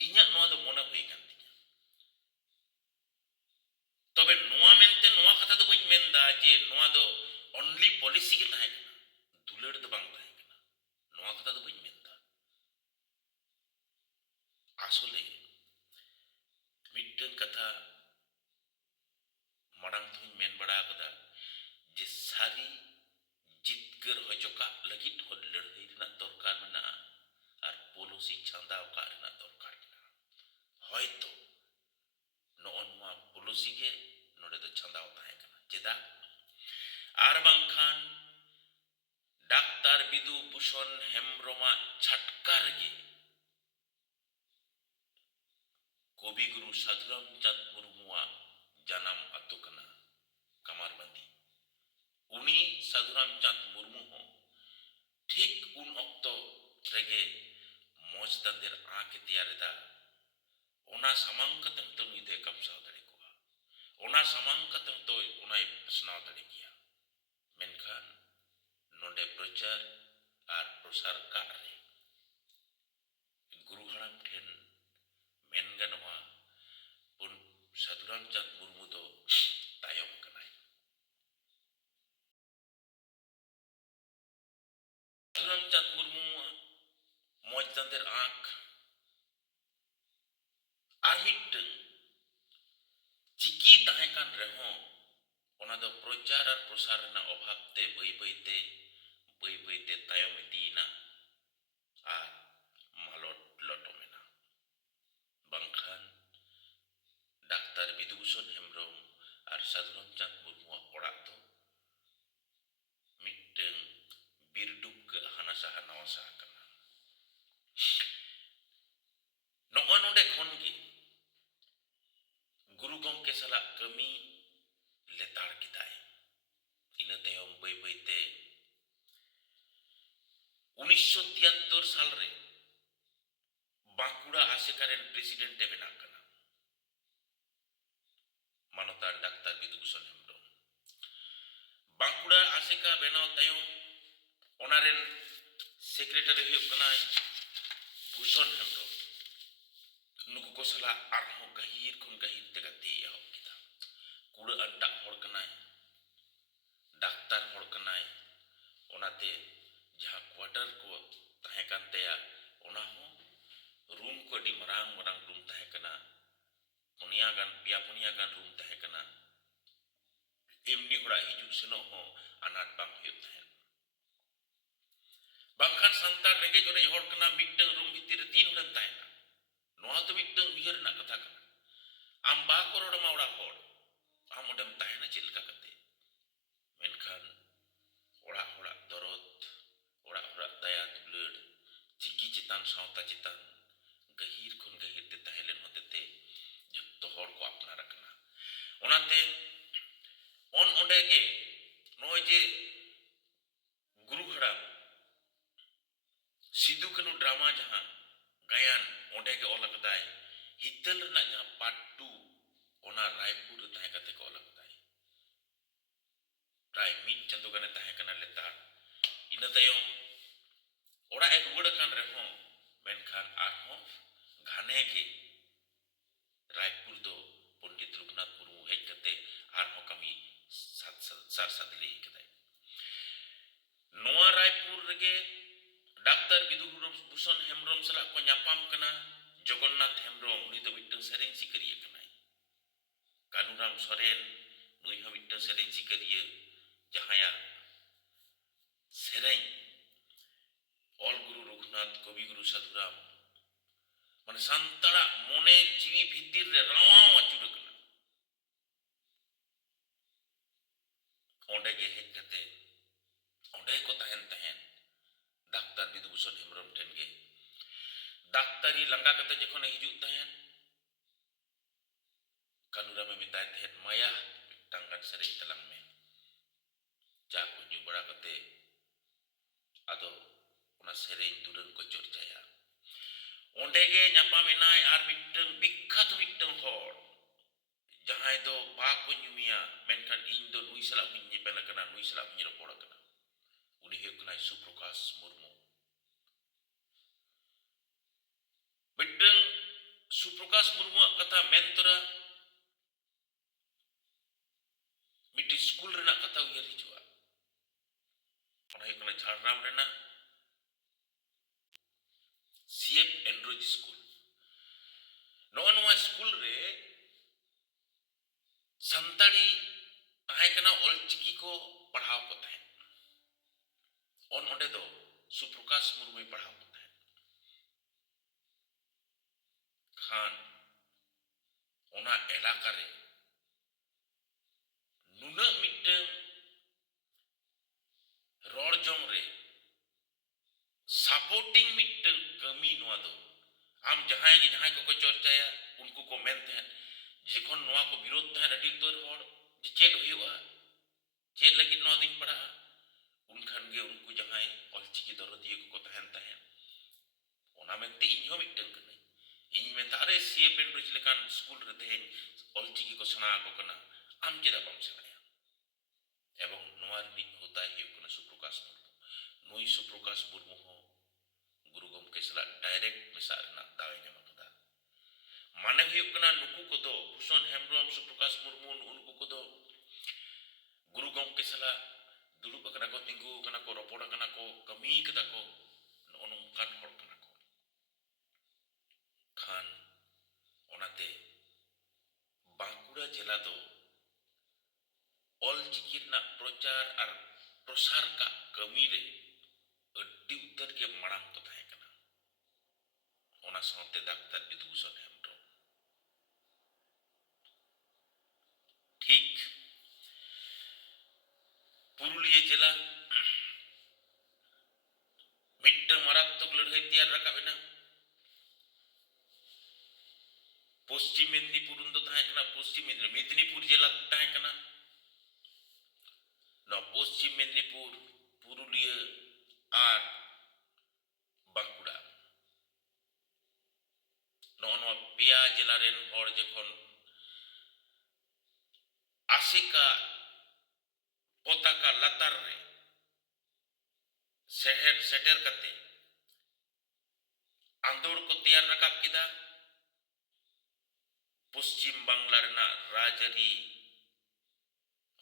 ᱤᱧᱟᱹᱜ ᱱᱚᱣᱟ ᱫᱚ ᱢᱚᱱᱮ ᱦᱩᱭ ᱠᱟᱱ ᱛᱤᱧᱟ ᱛᱚᱵᱮ ᱱᱚᱣᱟ ᱢᱮᱱᱛᱮ ᱱᱚᱣᱟ ᱠᱟᱛᱷᱟ ᱫᱚ ᱵᱟᱹᱧ ᱢᱮᱱᱫᱟ ᱡᱮ ᱱᱚᱣᱟ ᱫᱚ ᱚᱱᱞᱤ ᱯᱚᱞᱤᱥᱤ ᱜᱮ ᱛᱟᱦᱮᱸ ᱠᱟᱱᱟ ᱫᱩᱞᱟᱹᱲ ᱫᱚ ᱵᱟᱝ ᱛᱟᱦᱮᱸ ᱠᱟᱱᱟ ᱱᱚᱣᱟ ᱠᱟᱛᱷᱟ ᱫᱚ ᱵᱟᱹᱧ ᱢᱮᱱᱫᱟ আসলে ᱢᱤᱫᱴᱟᱝ ᱠᱟᱛᱷᱟ ᱢᱟᱲᱟᱝ ᱛᱮᱦᱚᱧ ᱢᱮᱱ ᱵᱟᱲᱟ ᱟᱠᱟᱫᱟ ᱡᱮ ᱥᱟᱹᱨᱤ ᱡᱤᱛᱠᱟᱹᱨ ᱦᱚᱪᱚ ᱠᱟᱜ ᱞᱟᱹᱜᱤᱫ ᱦᱚᱸ ᱞᱟᱹᱲᱦᱟᱹᱭ ᱨᱮᱱᱟᱜ ᱫᱚᱨᱠᱟর ᱢᱮᱱᱟᱜᱼᱟ ᱟᱨ ᱯᱚᱞᱚᱥᱤ ᱪᱷᱟᱸᱫᱟᱣ ᱠᱟᱜ ᱨᱮᱱᱟᱜ ᱫᱚᱨᱠᱟর ᱢᱮᱱᱟᱜᱼᱟ ᱦᱚᱭᱛᱚ ᱱᱚᱜᱼᱚ ᱱᱚᱣᱟ ᱯᱚᱞᱚᱥᱤ ᱜᱮ ᱱᱚᱰᱮ ᱫᱚ ᱪᱷᱟᱸᱫᱟᱣ ᱛᱟᱦᱮᱸ ᱠᱟᱱᱟ ᱪᱮᱫᱟᱜ ᱟᱨ ᱵᱟᱝᱠᱷᱟᱱ ᱰᱟᱠᱛᱟর বিধুভূষণ হেমব্রমাᱜ ᱪᱷᱟᱴᱠᱟ ᱨᱮᱜᱮ কবিগুরু সাধুরাম চাঁদ মুর্মুᱣᱟᱜ জানাম আতো ᱠᱟᱱᱟ কামারবান্দি উনি সাধুরাম চাঁদ মুর্মু হᱚᱸ ঠিক উন অক্ᱛᱚ ᱨᱮᱜᱮ ᱢᱚᱡᱽ ᱫᱟᱸᱫᱮᱨ ᱟᱸᱠᱮ ᱛᱮᱭᱟᱨᱮᱫᱟ ᱚᱱᱟ ᱥᱟᱢᱟᱝ ᱠᱟᱛᱮ ᱦᱚᱸᱛᱚ ᱱᱩᱭ ᱫᱚᱭ ᱠᱟᱢᱥᱟᱣ ᱫᱟᱲᱮ ᱠᱚᱣᱟ ᱚᱱᱟ ᱥᱟᱢᱟᱝ ᱠᱟᱛᱮ ᱦᱚᱸᱛᱚ ᱚᱱᱟᱭ ᱯᱟᱥᱱᱟᱣ ᱫᱟᱲᱮ ᱠᱮᱭᱟ ᱢᱮᱱᱠᱷᱟᱱ ᱱᱚᱰᱮ ᱯᱨᱚᱪᱟᱨ ᱟᱨ ᱯᱨᱚᱥᱟᱨ ᱠᱟᱜ ᱨᱮ ᱜᱩᱨᱩ ᱦᱟᱲᱟᱢ ᱴᱷᱮᱱ ᱢᱮᱱ ᱜᱟᱱᱚᱜᱼᱟ ᱥᱟধᱩᱨᱟᱢ ᱪᱟᱸᱫ ᱢᱩᱨᱢᱩ ᱫᱚ ᱛᱟᱭᱚᱢ ᱠᱟᱱᱟᱭ ᱥᱟধᱩᱨᱟᱢ ᱪᱟᱸᱫ ᱢᱩᱨᱢᱩᱣᱟᱜ ᱢᱚᱡᱽ ᱫᱟᱸᱫᱮ ᱜᱤᱫᱽᱨᱟᱹ ᱟᱸᱠ ᱟᱨ ᱢᱤᱫᱴᱟᱝ ᱪᱤᱠᱤ ᱛᱟᱦᱮᱸ ᱠᱟᱱ ᱨᱮᱦᱚᱸ ᱚᱱᱟ ᱫᱚ ᱯᱨᱚᱪᱟᱨ ᱟᱨ ᱯᱨᱚᱥᱟᱨ ᱨᱮᱱᱟᱜ ᱚᱵᱷᱟᱵᱽ ᱛᱮ ᱵᱟᱹᱭ ᱵᱟᱹᱭᱛᱮ ᱛᱟᱭᱚᱢ ᱤᱫᱤᱭᱮᱱᱟ ᱟᱨ ᱢᱟᱞᱚᱴ ᱞᱚᱴᱚᱢᱮᱱᱟ᱾ ᱵᱟᱝᱠᱷᱟᱱ ᱰᱟᱠᱛᱟᱨ ᱵᱤᱫᱩᱵᱷᱩᱥᱚᱱ ᱦᱮᱢᱵᱨᱚᱢ ᱟᱨ ᱥᱟᱹᱫᱷᱩ ᱨᱟᱢᱪᱟᱸᱫᱽ ᱢᱩᱨᱢᱩᱣᱟᱜ ᱚᱲᱟᱜ ᱫᱚ ᱢᱤᱫᱴᱟᱝ ᱵᱤᱨ ᱰᱩᱵᱠᱟᱹᱜ ᱦᱟᱱᱟ ᱥᱟᱦᱟ ᱱᱟᱣᱟ ᱥᱟᱦᱟ ᱠᱟᱱᱟ᱾ ᱱᱚᱜᱼᱚᱭ ᱱᱚᱰᱮ ᱠᱷᱚᱱ ᱜᱮ ᱜᱩᱨᱩ ᱜᱚᱢᱠᱮ ᱥᱟᱞᱟᱜ ᱠᱟᱹᱢᱤ ᱞᱮᱛᱟᱲ ᱠᱮᱫᱟᱭ᱾ ᱤᱱᱟᱹ ᱛᱟᱭᱚᱢ ᱵᱟᱹᱭ ᱵᱟᱹᱭᱛᱮ 1973 সালে বাঁকুড়া আশেকা রেন প্রেসিডেন্টে বেনাᱜ ᱠᱟᱱᱟ মানতান ডাক্তার বিধুভূষণ হেমব্রম। বাঁকুড়া আশেকা বেনাও তায়ম ওনারেন সেক্রেটারি ᱦᱩᱭᱩᱜ ᱠᱟᱱᱟᱭ ভূষণ হেমব্রম। ᱱᱩᱠᱩ ᱠᱚ ᱥᱟᱞᱟᱜ ᱟᱨᱦᱚᱸ ᱜᱟᱹᱦᱤᱨ ᱠᱷᱚᱱ ᱜᱟᱹᱦᱤᱨ ᱛᱮ ᱜᱟᱛᱮ ᱮᱦᱚᱵ ᱠᱮᱫᱟ। ᱠᱩᱲᱟᱹ ᱟᱱᱴᱟᱜ ᱦᱚᱲ ᱠᱟᱱᱟᱭ, ᱰᱟᱠᱛᱟᱨ ᱦᱚᱲ ᱠᱟᱱᱟᱭ, ᱚᱱᱟᱛᱮ ᱡᱟᱦᱟᱸ ᱠᱳᱣᱟᱴᱟᱨ ᱠᱚ ᱛᱟᱦᱮᱸ ᱠᱟᱱ ᱛᱟᱭᱟ ᱚᱱᱟ ᱦᱚᱸ ᱨᱩᱢ ᱠᱚ ᱟᱹᱰᱤ ᱢᱟᱨᱟᱝ ᱢᱟᱨᱟᱝ ᱨᱩᱢ ᱛᱟᱦᱮᱸ ᱠᱟᱱᱟ। ᱯᱮᱭᱟ ᱯᱩᱱᱭᱟ ᱜᱟᱱ ᱨᱩᱢ ᱛᱟᱦᱮᱸ ᱠᱟᱱᱟ। ᱮᱢᱱᱤ ᱦᱚᱲᱟᱜ ᱦᱤᱡᱩᱜ ᱥᱮᱱᱚᱜ ᱦᱚᱸ ᱟᱱᱟᱴ ᱵᱟᱝ ᱦᱩᱭᱩᱜ ᱛᱟᱦᱮᱸᱫ। ᱵᱟᱝᱠᱷᱟᱱ ᱥᱟᱱᱛᱟᱲ ᱨᱮᱸᱜᱮᱡ ᱚᱨᱮᱡ ᱦᱚᱲ ᱠᱟᱱᱟ, ᱢᱤᱫᱴᱟᱝ ᱨᱩᱢ ᱵᱷᱤᱛᱤᱨ ᱨᱮ 3 ᱦᱚᱲᱮᱢ ᱛᱟᱦᱮᱱᱟ। ᱱᱚᱣᱟ ᱫᱚ ᱢᱤᱫᱴᱟᱝ ᱩᱭᱦᱟᱹᱨ ᱨᱮᱱᱟᱜ ᱠᱟᱛᱷᱟ ᱠᱟᱱᱟ। ᱟᱢ ᱵᱟᱠᱚ ᱨᱚᱲᱟᱢᱟ ᱚᱲᱟᱜ ᱦᱚᱲ, ᱟᱢ ᱚᱸᱰᱮᱢ ᱛᱟᱦᱮᱱᱟ ᱪᱮᱫ ᱞᱮᱠᱟ ᱠᱟᱛᱮ? ᱢᱮᱱᱠᱷᱟᱱ ᱚᱲᱟᱜ ᱦᱚᱲᱟᱜ ᱫᱚᱨᱚᱫ, ᱚᱲᱟᱜ ᱦᱚᱲᱟᱜ ᱫᱟᱭᱟ ᱫᱩᱞᱟᱹᱲ, ᱪᱤᱠᱤ ᱪᱮᱛᱟᱱ ᱥᱟᱶᱛᱟ ᱪᱮᱛᱟᱱ ᱜᱟᱹᱦᱤᱨ ᱠᱷᱚᱱ ᱜᱟᱹᱦᱤᱨ ᱛᱮ ᱛᱟᱦᱮᱸ ᱞᱮᱱ ᱦᱚᱛᱮᱛᱮ ᱡᱚᱛᱚ ᱦᱚᱲ ᱠᱚ ᱟᱯᱱᱟᱨ ᱟᱠᱟᱱᱟ। ᱚᱱᱟᱛᱮ ᱚᱸᱰᱮ ᱜᱮ ᱱᱚᱜᱼᱚᱭ ᱡᱮ ᱜᱩᱨᱩ ᱦᱟᱲᱟᱢ ᱥᱤᱫᱩ ᱠᱟᱹᱱᱩ ᱰᱨᱟᱢᱟ ᱡᱟᱦᱟᱸ ᱜᱟᱭᱟᱱ ᱚᱸᱰᱮ ᱜᱮ ᱚᱞ ᱟᱠᱟᱫᱟᱭ। ᱦᱤᱛᱟᱹᱞ ᱨᱮᱱᱟᱜ ᱡᱟᱦᱟᱸ ᱯᱟর্ট 2 ᱚᱱᱟ ᱨᱟᱭᱯᱩᱨ ᱨᱮ ᱛᱟᱦᱮᱸ ᱠᱟᱛᱮ ᱠᱚ ᱚᱞ ᱟᱠᱟᱫᱟᱭ। ᱯᱨᱟᱭ 1 ᱪᱟᱸᱫᱳ ᱜᱟᱱᱮ ᱛᱟᱦᱮᱸ ᱠᱟᱱᱟ ᱞᱮᱛᱟᱲ। ᱤᱱᱟᱹ ᱛᱟᱭᱚᱢ ᱚᱲᱟᱜ ᱮ ᱨᱩᱣᱟᱹᱲ ᱟᱠᱟᱱ ᱨᱮᱦᱚᱸ ᱢᱮᱱᱠᱷᱟᱱ ᱟᱨᱦᱚᱸ ᱜᱷᱟᱱᱮ ᱜᱮ ᱨᱟᱭᱯᱩᱨ ᱫᱚ ᱯᱚᱱᱰᱤᱛ ᱨᱚᱜᱷᱩᱱᱟᱛᱷ ᱢᱩᱨᱢᱩ ᱦᱮᱡ ᱠᱟᱛᱮ ᱟᱨᱦᱚᱸ ᱠᱟᱹᱢᱤ ᱥᱟᱨ ᱥᱟᱫᱽᱞᱮ ᱠᱮᱫᱟᱭ। ᱱᱚᱣᱟ ᱨᱟᱭᱯᱩᱨ ᱨᱮᱜᱮ ᱰᱟᱠᱛᱟর বিধুভূষণ হেমব্রম সালাᱜ ᱠᱚ ᱧᱟᱯᱟᱢ ᱠᱟᱱᱟ জগন্নাথ হেমব্রম। ᱩᱱᱤ ᱫᱚ ᱢᱤᱫᱴᱟᱝ ᱥᱮᱨᱮᱧ ᱥᱤᱠᱟᱹᱨᱤᱭᱟᱹ ᱠᱟᱱᱟᱭ। ᱠᱟᱹᱱᱩᱨᱟᱢ ᱥᱚᱨᱮᱱ ᱱᱩᱭ ᱦᱚᱸ ᱢᱤᱫᱴᱟᱝ ᱥᱮᱨᱮᱧ ᱥᱤᱠᱟᱹᱨᱤᱭᱟᱹ, ᱡᱟᱦᱟᱸᱭᱟᱜ ᱥᱮᱨᱮᱧ ᱚᱞ ᱜᱩᱨᱩ ᱨᱚᱜᱷᱩᱱᱟথ, ᱠᱚᱵᱤ ᱜᱩᱨᱩ ᱥᱟᱹᱫᱷᱩᱨᱟᱢ, ᱢᱟᱱᱮ ᱥᱟᱱᱛᱟᱲᱟᱜ ᱢᱚᱱᱮ ᱡᱤᱣᱤ ᱵᱷᱤᱛᱤᱨ ᱨᱮ ᱨᱟᱣᱟᱣ ᱟᱹᱪᱩᱨ ᱟᱠᱟᱱᱟ। ᱚᱸᱰᱮ ᱜᱮ ᱦᱮᱡ ᱠᱟᱛᱮ ᱚᱸᱰᱮ ᱠᱚ ᱛᱟᱦᱮᱱ ᱛᱟᱦᱮᱸᱫ ᱰᱟᱠᱛᱟর বিধুভূষণ হেমব্রম ᱴᱷᱮᱱ ᱜᱮ। ᱰᱟᱠᱛᱟরি ᱞᱟᱸᱜᱟ ᱠᱟᱛᱮ ᱡᱚᱠᱷᱚᱱᱮ ᱦᱤᱡᱩᱜ ᱛᱟᱦᱮᱸᱫ ᱠᱟᱹᱱᱩᱨᱟᱢᱮ ᱢᱮᱛᱟᱭ ᱛᱟᱦᱮᱸᱫ, ᱢᱟᱭᱟ ᱢᱤᱫᱴᱟᱝ ᱜᱟᱱ ᱥᱮᱨᱮᱧ ᱛᱟᱞᱟᱝ ᱢᱮ। ᱪᱟ ᱠᱚ ᱧᱩ ᱵᱟᱲᱟ ᱠᱟᱛᱮ ᱟᱫᱚ ᱚᱱᱟ ᱥᱮᱨᱮᱧ ᱫᱩᱨᱟᱹᱝ ᱠᱚ ᱪᱚᱨᱪᱟᱭᱟ। ᱚᱸᱰᱮ ᱜᱮ ᱧᱟᱯᱟᱢᱮᱱᱟᱭ ᱟᱨ ᱢᱤᱫᱴᱟᱝ ᱵᱤᱠᱠᱷᱟᱛᱚ ᱢᱤᱫᱴᱟᱝ ᱦᱚᱲ, ᱡᱟᱦᱟᱸᱭ ᱫᱚ ᱵᱟᱠᱚ ᱧᱩᱢᱮᱭᱟ, ᱢᱮᱱᱠᱷᱟᱱ ᱤᱧ ᱫᱚ ᱱᱩᱭ ᱥᱟᱞᱟᱜ ᱦᱚᱧ ᱧᱮᱯᱮᱞ ᱟᱠᱟᱱᱟ, ᱱᱩᱭ ᱥᱟᱞᱟᱜ ᱦᱚᱧ ᱨᱚᱯᱚᱲ ᱟᱠᱟᱱᱟ। ᱩᱱᱤ ᱦᱩᱭᱩᱜ ᱠᱟᱱᱟᱭ ᱥᱩᱯᱨᱚᱠᱟᱥ ᱢᱩᱨᱢᱩ। ᱢᱤᱫᱴᱟᱝ ᱥᱩᱯᱨᱚᱠᱟᱥ ᱢᱩᱨᱢᱩᱣᱟᱜ ᱠᱟᱛᱷᱟ ᱢᱮᱱ ᱛᱚᱨᱟ ᱢᱤᱫᱴᱤᱡ ᱥᱠᱩᱞ ᱨᱮᱱᱟᱜ ᱠᱟᱛᱷᱟ ᱩᱭᱦᱟᱹᱨ ᱦᱤᱡᱩᱜᱼᱟ। ᱚᱱᱟ ᱦᱩᱭᱩᱜ ᱠᱟᱱᱟ ᱡᱷᱟᱲᱜᱨᱟᱢ ᱨᱮᱱᱟᱜ CF এন্ড্রোজ স্কুল। ᱱᱚᱜᱼᱚ ᱱᱚᱣᱟ ᱥᱠᱩᱞ ᱨᱮ ᱥᱟᱱᱛᱟᱲᱤ ᱛᱟᱦᱮᱸ ᱠᱟᱱᱟ, ᱚᱞᱪᱤᱠᱤ ᱠᱚ ᱯᱟᱲᱦᱟᱣ ᱠᱚ ᱛᱟᱦᱮᱸᱫ। ᱚᱸᱰᱮ ᱫᱚ ᱥᱩᱯᱨᱚᱠᱟᱥ ᱢᱩᱨᱢᱩᱭ ᱯᱟᱲᱦᱟᱣ ᱠᱚ ᱛᱟᱦᱮᱸᱫ। ᱠᱷᱟᱱ ᱚᱱᱟ ᱮᱞᱟᱠᱟ ᱨᱮ ᱱᱩᱱᱟᱹᱜ ᱢᱤᱫᱴᱟᱝ ᱨᱚᱲ ᱡᱚᱝ ᱨᱮ ᱥᱟᱯᱳর্টিং ᱢᱤᱫᱴᱟᱝ ᱠᱟᱹᱢᱤ ᱱᱚᱣᱟ ᱫᱚ। ᱟᱢ ᱡᱟᱦᱟᱸᱭ ᱠᱚᱠᱚ ᱪᱚᱨᱪᱟᱭᱟ ᱩᱱᱠᱩ ᱠᱚ ᱢᱮᱱ ᱛᱟᱦᱮᱸᱫ, ᱡᱚᱠᱷᱚᱱ ᱱᱚᱣᱟ ᱠᱚ ᱵᱤᱨᱳধ ᱛᱟᱦᱮᱸᱫ ᱟᱹᱰᱤ ᱩᱛᱟᱹᱨ ᱦᱚᱲ ᱡᱮ ᱪᱮᱫ ᱦᱩᱭᱩᱜᱼᱟ, ᱪᱮᱫ ᱞᱟᱹᱜᱤᱫ ᱱᱚᱣᱟ ᱫᱚᱧ ᱯᱟᱲᱦᱟᱜᱼᱟ, ᱩᱱᱠᱷᱟᱱ ᱜᱮ ᱩᱱᱠᱩ ᱡᱟᱦᱟᱸᱭ ᱚᱞᱪᱤᱠᱤ ᱫᱚᱨᱚᱫᱤᱭᱟᱹ ᱠᱚᱠᱚ ᱛᱟᱦᱮᱱ ᱛᱟᱦᱮᱸᱫ, ᱚᱱᱟ ᱢᱮᱱᱛᱮ ᱤᱧ ᱦᱚᱸ ᱢᱤᱫᱴᱟᱝ ᱠᱟᱹᱱᱟᱹᱧ। ᱤᱧ ᱢᱮᱱᱫᱟ ᱟᱨᱮ CF এন্ড্রোজ ᱞᱮᱠᱟᱱ ᱥᱠᱩᱞ ᱨᱮ ᱛᱮᱦᱮᱧ ᱚᱞᱪᱤᱠᱤ ᱠᱚ ᱥᱮᱬᱟ ᱟᱠᱚ ᱠᱟᱱᱟ, ᱟᱢ ᱪᱮᱫᱟᱜ ᱵᱟᱢ ᱥᱮᱬᱟᱭᱟ? ᱮᱵᱚᱝ ᱱᱚᱣᱟ ᱨᱤᱱᱤᱡ ᱦᱳᱛᱟᱭ ᱦᱩᱭᱩᱜ ᱠᱟᱱᱟ ᱥᱩᱯᱨᱚᱠᱟᱥ ᱢᱩᱨᱢᱩ। ᱱᱩᱭ ᱥᱩᱯᱨᱚᱠᱟᱥ ᱢᱩᱨᱢᱩ ᱦᱚᱸ ᱜᱩᱨᱩ ᱜᱚᱢᱠᱮ ᱥᱟᱞᱟᱜ ᱰᱟᱭᱨᱮᱠᱴ ᱢᱮᱥᱟᱜ ᱨᱮᱱᱟᱜ ᱫᱟᱣᱮ ᱧᱟᱢ ᱟᱠᱟᱫᱟ। ᱢᱟᱱᱮ ᱦᱩᱭᱩᱜ ᱠᱟᱱᱟ ᱱᱩᱠᱩ ᱠᱚᱫᱚ ᱵᱷᱩষᱚᱱ ᱦᱮᱢᱵᱨᱚᱢ, ᱥᱩᱯᱨᱚᱠᱟᱥ ᱢᱩᱨᱢᱩ, ᱱᱩᱠᱩ ᱠᱚᱫᱚ ᱜᱩᱨᱩ ᱜᱚᱢᱠᱮ ᱥᱟᱞᱟᱜ ᱫᱩᱲᱩᱵ ᱟᱠᱟᱱᱟ ᱠᱚ, ᱛᱤᱸᱜᱩ ᱟᱠᱟᱱᱟ ᱠᱚ, ᱨᱚᱯᱚᱲ ᱟᱠᱟᱱᱟ ᱠᱚ, ᱠᱟᱹᱢᱤ ᱠᱟᱫᱟ ᱠᱚ, ᱱᱚᱜᱼᱚ ᱱᱚᱝᱠᱟᱱ ᱦᱚᱲ ᱠᱟᱱᱟ ᱠᱚ। ᱡᱮᱞᱟ ᱫᱚ ᱚᱞᱪᱤᱠᱤ ᱨᱮᱱᱟᱜ ᱯᱨᱚᱪᱟᱨ ᱟᱨ ᱯᱨᱚᱥᱟᱨ ᱠᱟᱜ ᱠᱟᱹᱢᱤᱨᱮ ᱟᱹᱰᱤ ᱩᱛᱟᱹᱨ ᱜᱮ ᱢᱟᱲᱟᱝ ᱠᱚ ᱛᱟᱦᱮᱸ ᱠᱟᱱᱟ᱾ ᱚᱱᱟ ᱥᱟᱶᱛᱮ ᱰᱟᱠᱛᱟᱨ ᱵᱤᱫᱩᱵᱷᱩᱥᱚᱱ ᱦᱮᱢᱵᱨᱚᱢ ᱴᱷᱤᱠ ᱯᱩᱨᱩᱞᱤᱭᱟᱹ ᱡᱮᱞᱟ ᱢᱤᱫᱴᱟᱝ ᱢᱟᱨᱟᱛᱛᱚᱠ ᱞᱟᱹᱲᱦᱟᱹᱭ ᱛᱮᱭᱟᱨ ᱨᱟᱠᱟᱵ ᱮᱱᱟ᱾ ᱯᱚᱥᱪᱤᱢ ᱢᱮᱫᱽᱱᱤᱯᱩᱨ ᱩᱱ ᱫᱚ ᱛᱟᱦᱮᱸ ᱠᱟᱱᱟ ᱯᱚᱥᱪᱤᱢ ᱢᱮᱫᱽᱱᱤᱯᱩᱨ ᱡᱮᱞᱟ ᱛᱟᱦᱮᱸ ᱠᱟᱱᱟ᱾ ᱱᱚᱣᱟ ᱯᱚᱥᱪᱤᱢ ᱢᱮᱫᱽᱱᱤᱯᱩᱨ, ᱯᱩᱨᱩᱞᱤᱭᱟᱹ ᱟᱨ ᱵᱟᱸᱠᱩᱲᱟ ᱱᱚᱣᱟ ᱯᱮᱭᱟ ᱡᱮᱞᱟ ᱨᱮᱱ ᱦᱚᱲ ᱡᱚᱠᱷᱚᱱ ᱟᱥᱮᱠᱟ ᱯᱚᱛᱟᱠᱟ ᱞᱟᱛᱟᱨ ᱨᱮ ᱥᱮᱴᱮᱨ ᱠᱟᱛᱮ ᱟᱸᱫᱳᱲ ᱠᱚ ᱛᱮᱭᱟᱨ ᱨᱟᱠᱟᱵ ᱠᱮᱫᱟ, ᱯᱚᱥᱪᱤᱢ ᱵᱟᱝᱞᱟ ᱨᱮᱱᱟᱜ ᱨᱟᱡᱽᱟᱹᱨᱤ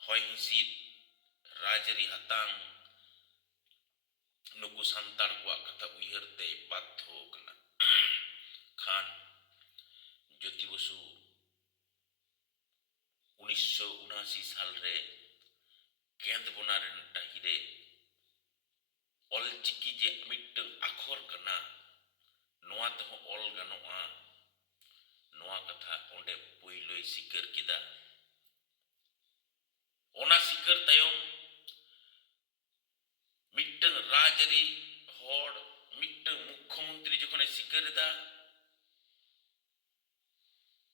ᱦᱚᱭ ᱦᱤᱸᱥᱤᱫ, ᱨᱟᱡᱽᱟᱹᱨᱤ ᱟᱛᱟᱝ ᱱᱩᱠᱩ ᱥᱟᱱᱛᱟᱲ ᱠᱚᱣᱟᱜ ᱠᱟᱛᱷᱟ ᱩᱭᱦᱟᱹᱨ ᱛᱮ ᱵᱟᱫᱽᱫᱷᱚ ᱠᱟᱱᱟ᱾ ᱠᱷᱟᱱ ᱡᱳᱛᱤ ᱵᱚᱥᱩ 1979 সালে কেন্দ্রবনা রেন ডাহিরে অলচিকি যে মিট্টাং আখর কানা নোয়া তেহ অল গানোआ নোয়া কথা ওঁডে পইলই স্বীকার কেদা। ওনা স্বীকার তায়ম মিট্টাং রাজআরি হড় মিট্টাং মুখ্যমন্ত্রী যখন স্বীকার এদা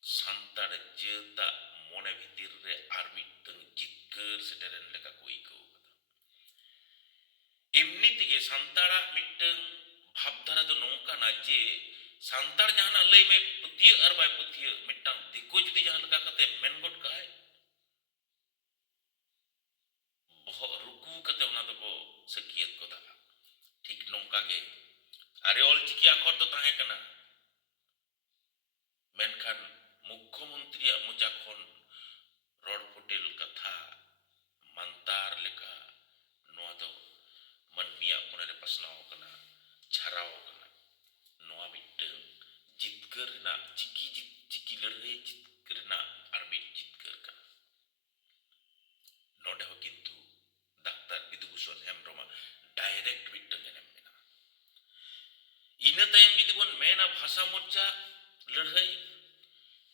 সান্তাড় জেতা মনে ভিতর রে আর মিট্টাং জিতকার সেটারেন লেখা কো আইকাও কাদা। এমনি থেকে সান্তাড়া মিট্টাং ভাবধারা তো নৌকানা যে সান্তাড় জাহানা লই মে পতিয়া আর বাই পতিয়া মিট্টাং দিকো যদি জাহান লেখা কাতে মেন গট কায় বহ রুকু কাতে ওনা দকো সকিয়ত কো দাগা। ঠিক নৌকা গে আরে অলচিকি আখর তো তাহে কানা মেনখান মুখ্যমন্ত্রীয়াগ মোচা খন রড ফোটেল কথা মান্তার লেখা নোয়া দো মানমিয়াग মনেরে পাসনাও কানা ছাড়াও কানা। নোয়া মিট্টাং জিতকার না চিকি লড়াই জিতকার না আর মিট জিতকার কানা। নোডে হো কিন্তু ডাক্তার বিধুভূষণ হেমব্রম ডাইরেক্ট মিট্টাং এনেম মেনা। ইনা তাयम जुदी बन मेना भाषा मोर्चा लड़ाई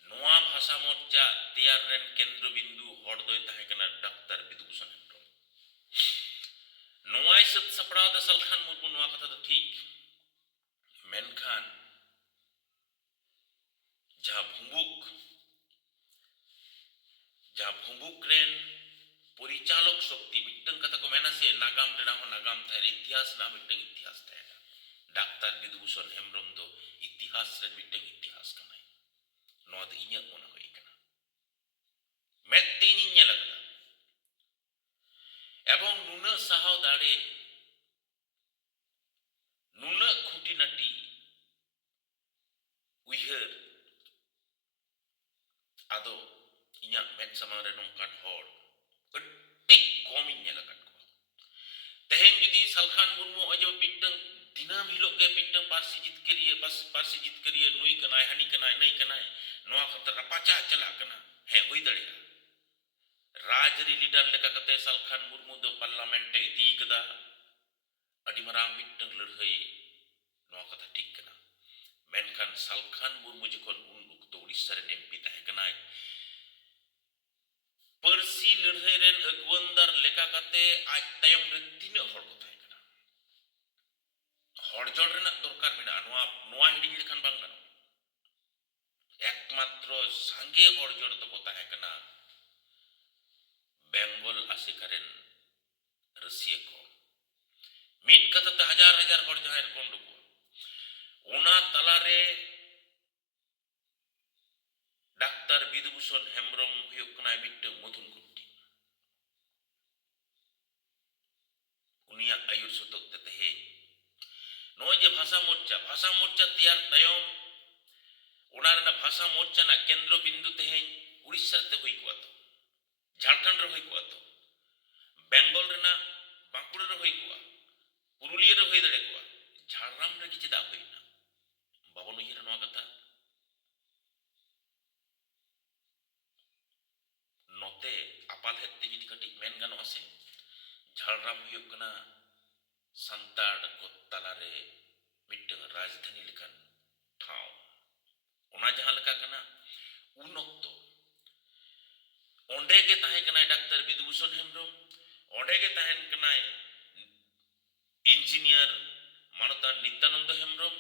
নোয়া ভাষা মোর্চা তেয়ার রেন কেন্দ্রবিন্দু হড়দয় তাহে কানা ডাক্তার বিধুভূষণ হেমব্রম। নোয়াই সত সাপড়াও দা সালখান মুরমু নোয়া কথা তো ঠিক মেনখান जहाँ भुंबुक रेन परिचालक शक्ति मिट्टन कथा को मेना से नागाम रेना हो नागाम थाहे इतिहास ना मिट्टन इतिहास थाहे डाक्तार बिधुभूषण हेमब्रम दो इतिहास रे मिट्टन इतिहास कनाय नोआ दो इᱧᱟᱹᱜ मने होई कना मेद ते इᱧ ñᱮᱞ akada एवं नुना साहाव दाड़े नुना खुटिनाटी उयहर आदो इᱧᱟᱹᱜ मेद सामांग रे नोंकान हॉर अड्डी कम इᱧ ñᱮल akad ko तेहेन जुदी सालखान मुर्मू अजो मिट्टन दिनाम हिलोग गे मिट्टन पारसी जितकरिया नुई कनाय हानि कनाय नई कनाय नोआ खतर रपाचा चला कना हे हुई दड़ेगा। राजरी लीडर लेका कते सालखान मुर्मू दो पार्लियामेंट इदी कदा अडी मरांग मिट्टन लड़ाई नोआ कथा ठीक कना। मेनखान सालखान मुर्मू जखन उन उक्तो उड़ीसा रे एमपी ताहे कनाय परसी लड़ाई रेन अगवंदार लेका कते आज तायम रे तीन हड़ को ताहे कना हड़ जड़ रेना दरकार मेना नोआ हिडिंग लेखान बांग गानो एकमात्र सांगे हड़ जड़ तो को ताहे कना बेंगल आसेकारेन रसिया को मिट कथा ते हजार हजार हड़ जहां को उडुको ओना तलारे डाक्तार बिधुभूषण हेमब्रम हुयुग कनाय मिट्टन मधुन कुट्टी उनिया आयुर सतक ते तेहे नोय जे भाषा मोर्चा तैयार तायम ओना रेना भाषा मोर्चा ना केंद्र बिंदु तेहेन उड़ीसा ते हुई को तो झारखंड रे हुई को तो बेंगल रेना बांकुड़ा रे हुई को पुरुलिया रे हुई दड़े को झारग्राम रे चेदा हुईना बाबन उहिर नोआ कथा ᱦᱩᱭᱩᱜ ᱠᱟᱱᱟ ᱥᱟᱱᱛᱟᱲ ᱠᱚ ᱛᱟᱞᱟᱨᱮ ᱢᱤᱫᱴᱟᱝ ᱨᱟᱡᱽᱫᱷᱟᱱᱤ ᱞᱮᱠᱟᱱ ᱴᱷᱟᱶ᱾ ᱚᱱᱟ ᱡᱟᱦᱟᱸ ᱞᱮᱠᱟ ᱠᱟᱱᱟ ᱩᱱ ᱚᱠᱛᱚ ᱚᱸᱰᱮ ᱜᱮ ᱛᱟᱦᱮᱸ ᱠᱟᱱᱟᱭ ᱰᱟᱠᱛᱟᱨ ᱵᱤᱫᱩᱵᱷᱩᱥᱚᱱ ᱦᱮᱢᱵᱨᱚᱢ, ᱚᱸᱰᱮ ᱜᱮ ᱛᱟᱦᱮᱱ ᱠᱟᱱᱟᱭ ᱤᱧᱡᱤᱱᱤᱭᱟᱨ ᱢᱟᱱᱚᱛᱟᱱ ᱱᱤᱛᱭᱟᱱᱚᱱᱫᱚ ᱦᱮᱢᱵᱨᱚᱢ,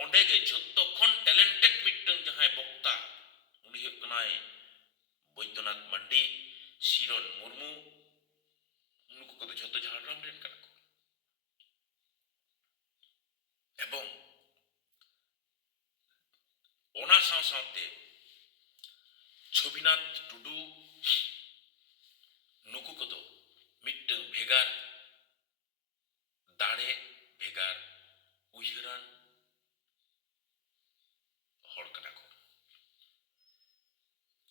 ᱚᱸᱰᱮ ᱜᱮ ᱡᱷᱚᱛᱚ ᱠᱷᱚᱱ ᱴᱮᱞᱮᱱᱴᱮᱰ ᱢᱤᱫᱴᱟᱝ ᱡᱟᱦᱟᱸᱭ ᱵᱚᱠতা উনি ᱦᱩᱭᱩᱜ ᱠᱟᱱᱟᱭ বৈদ্যনাথ মান্ডি, শিরন মুর্মু, ᱱᱩᱠᱩ ᱠᱚᱫᱚ ᱡᱷᱚᱛᱚ ᱡᱷᱟᱲᱜᱨᱟᱢ ᱨᱮᱱ ᱠᱟᱱᱟ ᱠᱚ᱾ ᱮᱵᱚᱝ ᱚᱱᱟ ᱥᱟᱶ ᱥᱟᱶᱛᱮ ᱪᱷᱚᱵᱤᱱᱟথ ᱴᱩᱰᱩ, ᱱᱩᱠᱩ ᱠᱚᱫᱚ ᱢᱤᱫᱴᱟᱝ ᱵᱷᱮᱜᱟᱨ ᱫᱟᱲᱮ, ᱵᱷᱮᱜᱟᱨ ᱩᱭᱦᱟᱹᱨᱟᱱ ᱦᱚᱲ ᱠᱟᱱᱟ ᱠᱚ᱾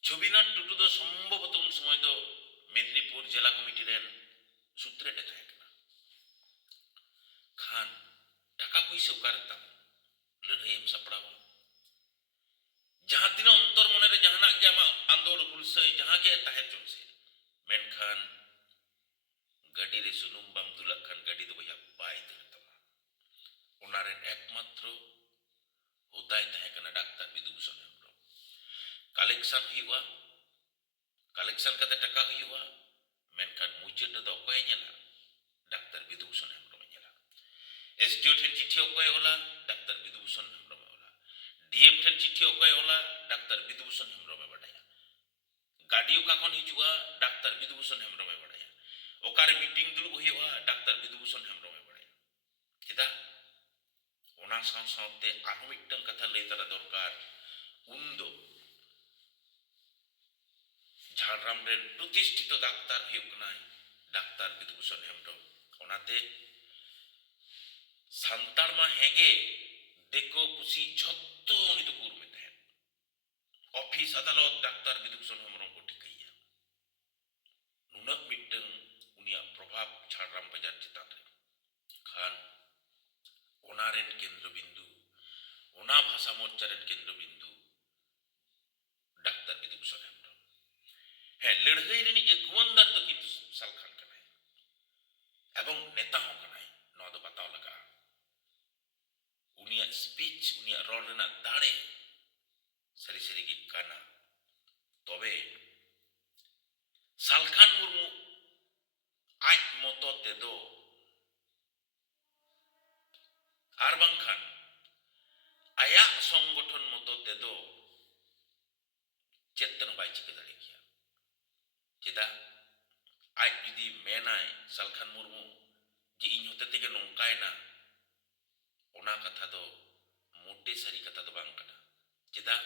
ᱪᱷᱚᱵᱤᱱᱟথ ᱴᱩᱰᱩ ᱫᱚ ᱥᱚᱢᱵᱷᱚᱵᱚᱛᱚ ᱩᱱ ᱥᱚᱢᱚᱭ ᱫᱚ ᱢᱮᱫᱽᱱᱤᱯᱩᱨ ᱡᱮᱞᱟ ᱠᱚᱢᱤᱴᱤ ᱨᱮᱱ ᱥᱩᱛᱨᱮᱫ ᱮ ᱛᱟᱦᱮᱸ ᱠᱟᱱᱟ᱾ ᱠᱷᱟᱱ ᱴᱟᱠᱟ ᱯᱩᱭᱥᱟᱹ ᱚᱠᱟᱨᱮ ᱛᱟᱢ ᱞᱟᱹᱲᱦᱟᱹᱭ ᱮᱢ ᱥᱟᱯᱲᱟᱣᱟ? ᱡᱟᱦᱟᱸ ᱛᱤᱱᱟᱹᱜ ᱚᱱᱛᱚᱨ ᱢᱚᱱᱮᱨᱮ ᱡᱟᱦᱟᱱᱟᱜ ᱜᱮ ᱟᱢᱟᱜ ᱟᱸᱫᱳᱲ ᱦᱩᱞᱥᱟᱹᱭ ᱡᱟᱦᱟᱸ ᱜᱮ ᱛᱟᱦᱮᱸ ᱪᱚᱱ ᱥᱮ, ᱢᱮᱱᱠᱷᱟᱱ ᱜᱟᱹᱰᱤ ᱨᱮ ᱥᱩᱱᱩᱢ ᱵᱟᱢ ᱫᱩᱞᱟᱜ ᱠᱷᱟᱱ ᱜᱟᱹᱰᱤ ᱫᱚ ᱵᱚᱭᱦᱟ ᱵᱟᱭ ᱫᱟᱹᱲ ᱛᱟᱢᱟ᱾ ᱚᱱᱟ ᱨᱮᱱ ᱮᱠᱢᱟᱛᱨᱚ ᱦᱳᱫᱟᱭ ᱛᱟᱦᱮᱸ ᱠᱟᱱᱟ ᱰᱟᱠᱛᱟᱨ ᱵᱤᱫᱩᱵᱷᱩᱥᱚᱱ ᱦᱮᱢᱵᱨᱚᱢ᱾ ᱠᱟᱞᱮᱠᱥᱚᱱ ᱦᱩᱭᱩᱜᱼᱟ, ᱠᱟᱞᱮᱠᱥᱚᱱ ᱠᱟᱛᱮ ᱴᱟᱠᱟ ᱦᱩᱭᱩᱜᱼᱟ, ᱢᱮᱱᱠᱷᱟᱱ ᱢᱩᱪᱟᱹᱫ ᱨᱮᱫᱚ ᱚᱠᱚᱭᱮ ᱧᱮᱞᱟ? ᱰᱟᱠᱛᱟর বিধুভূষণ হেমব্রমে ᱧᱮᱞᱟ। এসডিও ᱴᱷᱮᱱ চিঠি অকᱚᱭ ᱚᱞᱟ? ডাক্তার বিধুভূষণ হেমব্রমে ᱚᱞᱟ। ডিএম ᱴᱷᱮᱱ চিঠি অকᱚᱭ ᱚᱞᱟ? ডাক্তার বিধুভূষণ হেমব্রমে ᱵᱟᱰᱟᱭᱟ। গাড়ি ᱚᱠᱟ ᱠᱷᱚᱱ ᱦᱤᱡᱩᱜᱼᱟ? ডাক্তার বিধুভূষণ হেমব্রমে ᱵᱟᱰᱟᱭᱟ। ᱚᱠᱟᱨᱮ মিটিং ᱫᱩᱲᱩᱵ ᱦᱩᱭᱩᱜᱼᱟ? ডাক্তার বিধুভূষণ হেমব্রমে ᱵᱟᱰᱟᱭᱟ। ᱪᱮᱫᱟᱜ? ᱚᱱᱟ ᱥᱟᱶ ᱥᱟᱶᱛᱮ ᱟᱨᱦᱚᱸ ᱢᱤᱫᱴᱟᱝ ᱠᱟᱛᱷᱟ ᱞᱟᱹᱭ ᱛᱟᱨᱟ ᱫᱚᱨᱠᱟর, ᱩᱱᱫᱚ ঝাড়গ্রাম ᱨᱮᱱ ᱯᱨᱚᱛᱤষ্ಠᱤᱛᱚ ᱰᱟক্তার ᱦᱩᱭᱩᱜ ᱠᱟᱱᱟᱭ ডাক্তার বিধুভূষণ হেমব্রম। ᱚᱱᱟᱛᱮ ᱥᱟᱱᱛᱟᱲ ᱢᱟ ᱦᱮᱸᱜᱮ, ᱫᱤᱠᱩ ᱯᱩᱥᱤ ᱡᱷᱚᱛᱚ ᱩᱱᱤ ᱫᱚᱠᱚ ᱩᱨᱩᱢᱮ ᱛᱟᱦᱮᱸᱫ। ᱚᱯᱷᱤᱥ ᱟᱫᱟᱞᱚᱛ ᱰᱟক্তার বিধুভূষণ হেমব্রম ᱠᱚ ᱴᱷᱤᱠᱟᱹᱭᱟ। ᱱᱩᱱᱟᱹᱜ ᱢᱤᱫᱴᱟᱝ ᱩᱱᱤᱭᱟᱜ ᱯᱨᱚᱵᱷᱟᱵᱽ ঝাড়গ্রাম ᱵᱟᱡᱟᱨ ᱪᱮᱛᱟᱱ ᱨᱮ। ᱠᱷᱟᱱ ᱚᱱᱟ ᱨᱮᱱ ᱠᱮᱱᱫᱨᱚ ᱵᱤᱱᱫᱩ, ᱚᱱᱟ ᱵᱷᱟষᱟ ᱢᱳᱨᱪᱟ ᱨᱮᱱ ᱠᱮᱱᱫᱨᱚ ᱵᱤᱱᱫᱩ ডাক্তার বিধুভূষণ হেমব্রম। হ্যাঁ, লড়াই ᱨᱤᱱᱤᱡ ᱟᱹᱜᱩᱣᱟᱹᱱᱫᱟᱨ ᱫᱚ ᱠᱤᱱᱛᱩ ᱥᱟᱞᱠᱷᱟᱱ ᱠᱟᱱᱟᱭ ᱮᱵᱚᱝ ᱱᱮᱛᱟ ᱦᱚᱸ ᱠᱟᱱᱟᱭ। ᱱᱚᱣᱟ ᱫᱚ ᱵᱟᱛᱟᱣ ᱞᱟᱜᱟᱜᱼᱟ। ᱩᱱᱤᱭᱟᱜ ᱥᱯᱤᱪ, ᱩᱱᱤᱭᱟᱜ ᱨᱚᱲ ᱨᱮᱱᱟᱜ ᱫᱟᱲᱮ ᱥᱟᱹᱨᱤ ᱥᱟᱹᱨᱤᱜᱮ ᱠᱟᱱᱟ। ᱛᱚᱵᱮ ᱥᱟᱞᱠᱷᱟᱱ ᱢᱩᱨᱢᱩ ᱟᱡ ᱢᱚᱛᱚ ᱛᱮᱫᱚ ᱟᱨ ᱵᱟᱝᱠᱷᱟᱱ ᱟᱭᱟᱜ ᱥᱚᱝᱜᱚᱴᱷᱚᱱ ᱢᱚᱛᱚ ᱛᱮᱫᱚ ᱪᱮᱫ ᱛᱮᱦᱚᱸ ᱵᱟᱭ ᱪᱤᱠᱟᱹ ᱫᱟᱲᱮ ᱠᱮᱭᱟ। ᱪᱮᱫᱟᱜ? ᱟᱡ ᱡᱩᱫᱤ ᱢᱮᱱᱟᱭ ᱥᱟᱞᱠᱷᱟᱱ ᱢᱩᱨᱢᱩ ᱡᱮ ᱤᱧ ᱦᱚᱛᱮ ᱛᱮᱜᱮ ᱱᱚᱝᱠᱟᱭᱮᱱᱟ, ᱚᱱᱟ ᱠᱟᱛᱷᱟ ᱫᱚ ᱢᱳᱴᱮ ᱥᱟᱹᱨᱤ ᱠᱟᱛᱷᱟ ᱫᱚ ᱵᱟᱝ ᱠᱟᱱᱟ। ᱪᱮᱫᱟᱜ?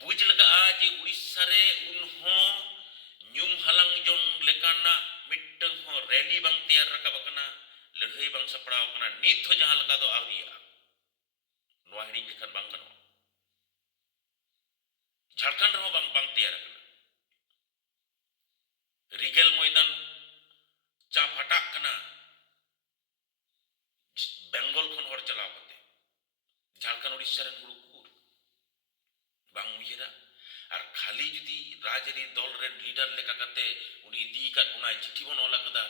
ᱵᱩᱡᱽ ᱞᱟᱜᱟᱜᱼᱟ ᱡᱮ ᱩᱲᱤᱥᱥᱟ ᱨᱮ ᱩᱱᱦᱚᱸ ᱧᱩᱢ ᱦᱟᱞᱟᱝ ᱡᱚᱝ ᱞᱮᱠᱟᱱᱟᱜ ᱢᱤᱫᱴᱟᱝ ᱦᱚᱸ ᱨᱮᱞᱤ ᱵᱟᱝ ᱛᱮᱭᱟᱨ ᱨᱟᱠᱟᱵ ᱟᱠᱟᱱᱟ, ᱞᱟᱹᱲᱦᱟᱹᱭ ᱵᱟᱝ ᱥᱟᱯᱲᱟᱣ ᱟᱠᱟᱱᱟ, ᱱᱤᱛ ᱦᱚᱸ ᱡᱟᱦᱟᱸ ᱞᱮᱠᱟ ᱫᱚ ᱟᱹᱣᱨᱤᱭᱟᱜᱼᱟ। ᱱᱚᱣᱟ ᱦᱤᱲᱤᱧ ᱞᱮᱠᱷᱟᱱ ᱵᱟᱝ ᱜᱟᱱᱚᱜᱼᱟ। ঝাড়খণ্ড ᱨᱮᱦᱚᱸ ᱵᱟᱝ ᱛᱮᱭᱟᱨ ᱟᱠᱟᱱᱟ। ᱨᱤᱜᱮᱞ ᱢᱚᱭᱫᱟᱱ ᱪᱟ ᱯᱷᱟᱴᱟᱜ ᱠᱟᱱᱟ ᱵᱮᱝᱜᱚᱞ ᱠᱷᱚᱱ ᱦᱚᱲ ᱪᱟᱞᱟᱣ ᱠᱟᱛᱮ। ঝাড়খণ্ড উড়িষ্যা ᱨᱮᱱ ᱦᱩᱲᱩ ᱠᱩᱨ ᱵᱟᱝ ᱩᱭᱦᱟᱹᱨᱟ। ᱟᱨ ᱠᱷᱟᱹᱞᱤ ᱡᱩᱫᱤ ᱨᱟᱡᱽᱟᱹᱨᱤ ᱫᱚᱞ ᱨᱮᱱ ᱞᱤᱰᱟᱨ ᱞᱮᱠᱟ ᱠᱟᱛᱮ ᱩᱱᱤ ᱤᱫᱤ ᱟᱠᱟᱫ ᱵᱚᱱᱟᱭ, ᱪᱤᱴᱷᱤ ᱵᱚᱱ ᱚᱞ ᱟᱠᱟᱫᱟ,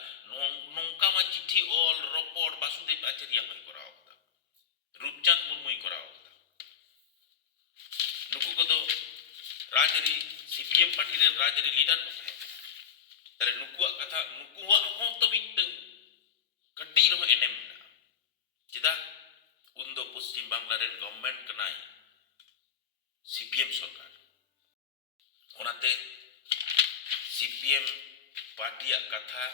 ᱱᱚᱝᱠᱟ ᱢᱟ ᱪᱤᱴᱷᱤ ᱚᱞ ᱨᱚᱯᱚᱲ ᱵᱟᱥᱩᱫᱮᱵ ᱟᱪᱟᱨᱤᱭᱟ ᱦᱚᱸᱭ ᱠᱚᱨᱟᱣ ᱟᱠᱟᱫᱟ, ᱨূᱯᱪᱟᱸᱫᱽ ᱢᱩᱨᱢᱩᱭ ᱠᱚᱨᱟᱣ ᱟᱠᱟᱫᱟ। ᱱᱩᱠᱩ ᱠᱚᱫᱚ ᱨᱟᱡᱽᱟᱹᱨᱤ ᱥᱤᱯᱤএᱢ ᱯᱟর্টি ᱨᱮᱱ ᱨᱟᱡᱽᱟᱹᱨᱤ ᱞᱤᱰᱟᱨ ᱠᱚ ᱛᱟᱦᱮᱸ ᱠᱟᱱᱟ। ᱛᱟᱦᱞᱮ ᱱᱩᱠᱩᱣᱟᱜ ᱠᱟᱛᱷᱟ, ᱱᱩᱠᱩᱣᱟᱜ ᱦᱚᱸ ᱛᱚ ᱢᱤᱫᱴᱟᱝ ᱠᱟᱹᱴᱤᱡ ᱨᱮᱦᱚᱸ ᱮᱱᱮᱢ ᱢᱮᱱᱟᱜᱼᱟ। ᱪᱮᱫᱟᱜ? ᱩᱱᱫᱚ ᱯᱚᱥᱪᱤᱢ ᱵᱟᱝᱞᱟ ᱨᱮᱱ ᱜᱚᱵᱷᱚᱨᱱᱢᱮᱱᱴ ᱠᱟᱱᱟᱭ ᱥᱤᱯᱤএᱢ ᱥᱚᱨᱠᱟর। ᱚᱱᱟᱛᱮ ᱥᱤᱯᱤএᱢ ᱯᱟর্টিᱭᱟᱜ ᱠᱟᱛᱷᱟ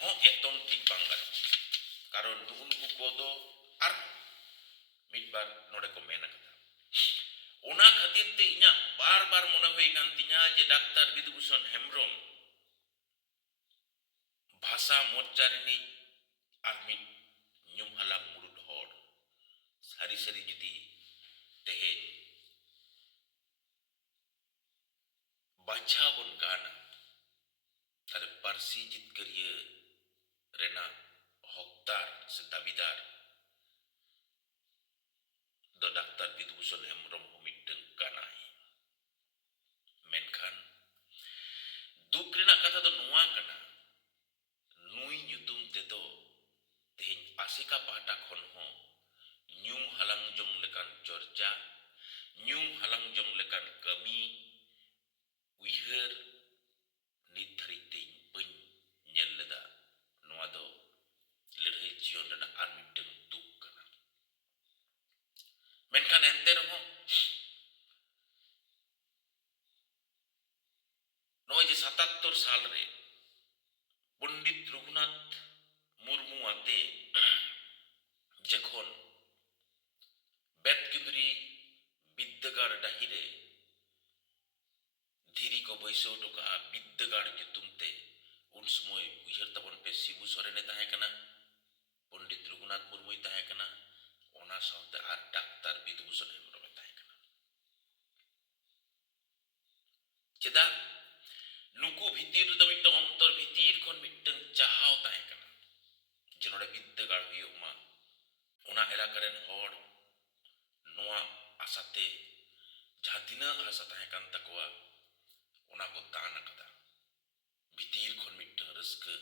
ᱦᱚᱸ ᱮᱠᱫᱚᱢ ᱴᱷᱤᱠ ᱵᱟᱝ ᱜᱟᱱᱚᱜᱼᱟ। ᱠᱟᱨᱚᱱ ᱱᱩᱠᱩ ᱠᱚᱫᱚ ᱟᱨ ᱢᱤᱫᱵᱟᱨ ᱱᱚᱰᱮ ᱠᱚ ᱢᱮᱱ ᱟᱠᱟᱫᱟ। ᱚᱱᱟ ᱠᱷᱟᱹᱛᱤᱨ ᱛᱮ ᱤᱧᱟᱹᱜ ᱵᱟᱨ ᱵᱟᱨ ᱢᱚᱱᱮ ᱦᱩᱭ ᱠᱟᱱ ᱛᱤᱧᱟ ᱡᱮ ᱰᱟᱠᱛᱟর বিধুভূষণ হেমব্রম ᱵᱷᱟষᱟ ᱢᱳᱨᱪᱟ ᱨᱤᱱᱤᱡ ᱟᱨ ᱢᱤᱫ ᱧᱩᱢ ᱦᱟᱞᱟᱝ ᱢᱩᱲᱩᱫ ᱦᱚᱲ ᱥᱟᱹᱨᱤ ᱥᱟᱹᱨᱤ ᱡᱩᱫᱤ ᱛᱮᱦᱮᱧ ᱵᱟᱪᱷᱟᱣ ᱵᱚᱱ ᱜᱟᱱᱟ, ᱛᱟᱦᱞᱮ ᱯᱟᱹᱨᱥᱤ ᱡᱤᱛᱠᱟᱹᱨᱤᱭᱟᱹ ᱨᱮᱱᱟᱜ ᱦᱚᱠᱫᱟᱨ ᱥᱮ ᱫᱟᱹᱵᱤᱫᱟᱨ ᱫᱚ ᱰᱟᱠᱛᱟর বিধুভূষণ হেমব্রম ᱦᱚᱸ ᱢᱤᱫᱴᱟᱝ ᱠᱟᱱᱟᱭ। ᱢᱮᱱᱠᱷᱟᱱ ᱫᱩᱠ ᱨᱮᱱᱟᱜ ᱠᱟᱛᱷᱟ ᱫᱚ ᱱᱚᱣᱟ ᱠᱟᱱᱟ, ᱵᱤᱫᱽᱫᱟᱹᱜᱟᱲ ᱰᱟᱹᱦᱤᱨᱮ ᱫᱷᱤᱨᱤ ᱠᱚ ᱵᱟᱹᱭᱥᱟᱹᱣ ᱦᱚᱴᱚ ᱠᱟᱜᱼᱟ ᱵᱤᱫᱽᱫᱟᱹᱜᱟᱲ ᱧᱩᱛᱩᱢ ᱛᱮ ᱩᱱ ᱥᱚᱢᱚᱭ ᱩᱭᱦᱟᱹᱨ ᱛᱟᱵᱚᱱ ᱯᱮ ᱥᱤᱵᱩ ᱥᱚᱨᱮᱱᱮ ᱛᱟᱦᱮᱸ ᱠᱟᱱᱟ, ᱯᱚᱱᱰᱤᱛ ᱨᱚᱜᱷᱩᱱᱟᱛᱷ ᱢᱩᱨᱢᱩᱭ ᱛᱟᱦᱮᱸ ᱠᱟᱱᱟ, ᱚᱱᱟ ᱥᱟᱶᱛᱮ ᱟᱨ ᱰᱟᱠᱛᱟᱨ ᱵᱤᱫᱩᱵᱷᱩᱥᱚᱱ ᱦᱮᱢᱵᱨᱚᱢᱮ ᱛᱟᱦᱮᱸ ᱠᱟᱱᱟ᱾ ᱪᱮᱫᱟᱜ? ᱱᱩᱠᱩ ᱵᱷᱤᱛᱤᱨ ᱨᱮᱫᱚ ᱢᱤᱫᱴᱟᱝ ᱚᱱᱛᱚᱨ ᱵᱷᱤᱛᱤᱨ ᱠᱷᱚᱱ ᱢᱤᱫᱴᱟᱝ ᱪᱟᱦᱟᱣ ᱛᱟᱦᱮᱸ ᱠᱟᱱᱟ ᱡᱮ ᱱᱚᱰᱮ ᱵᱤᱫᱽᱫᱟᱹᱜᱟᱲ ᱦᱩᱭᱩᱜ ᱢᱟ᱾ ᱚᱱᱟ ᱮᱞᱟᱠᱟ ᱨᱮᱱ ᱦᱚᱲ ᱱᱚᱣᱟ ᱟᱥᱟᱛᱮ ᱡᱟᱦᱟᱸ ᱛᱤᱱᱟᱹᱜ ᱦᱟᱥᱟ ᱛᱟᱦᱮᱸ ᱠᱟᱱ ᱛᱟᱠᱚᱣᱟ ᱚᱱᱟ ᱠᱚ ᱫᱟᱱ ᱟᱠᱟᱫᱟ ᱵᱷᱤᱛᱤᱨ ᱠᱷᱚᱱ ᱢᱤᱫᱴᱟᱝ ᱨᱟᱹᱥᱠᱟᱹ᱾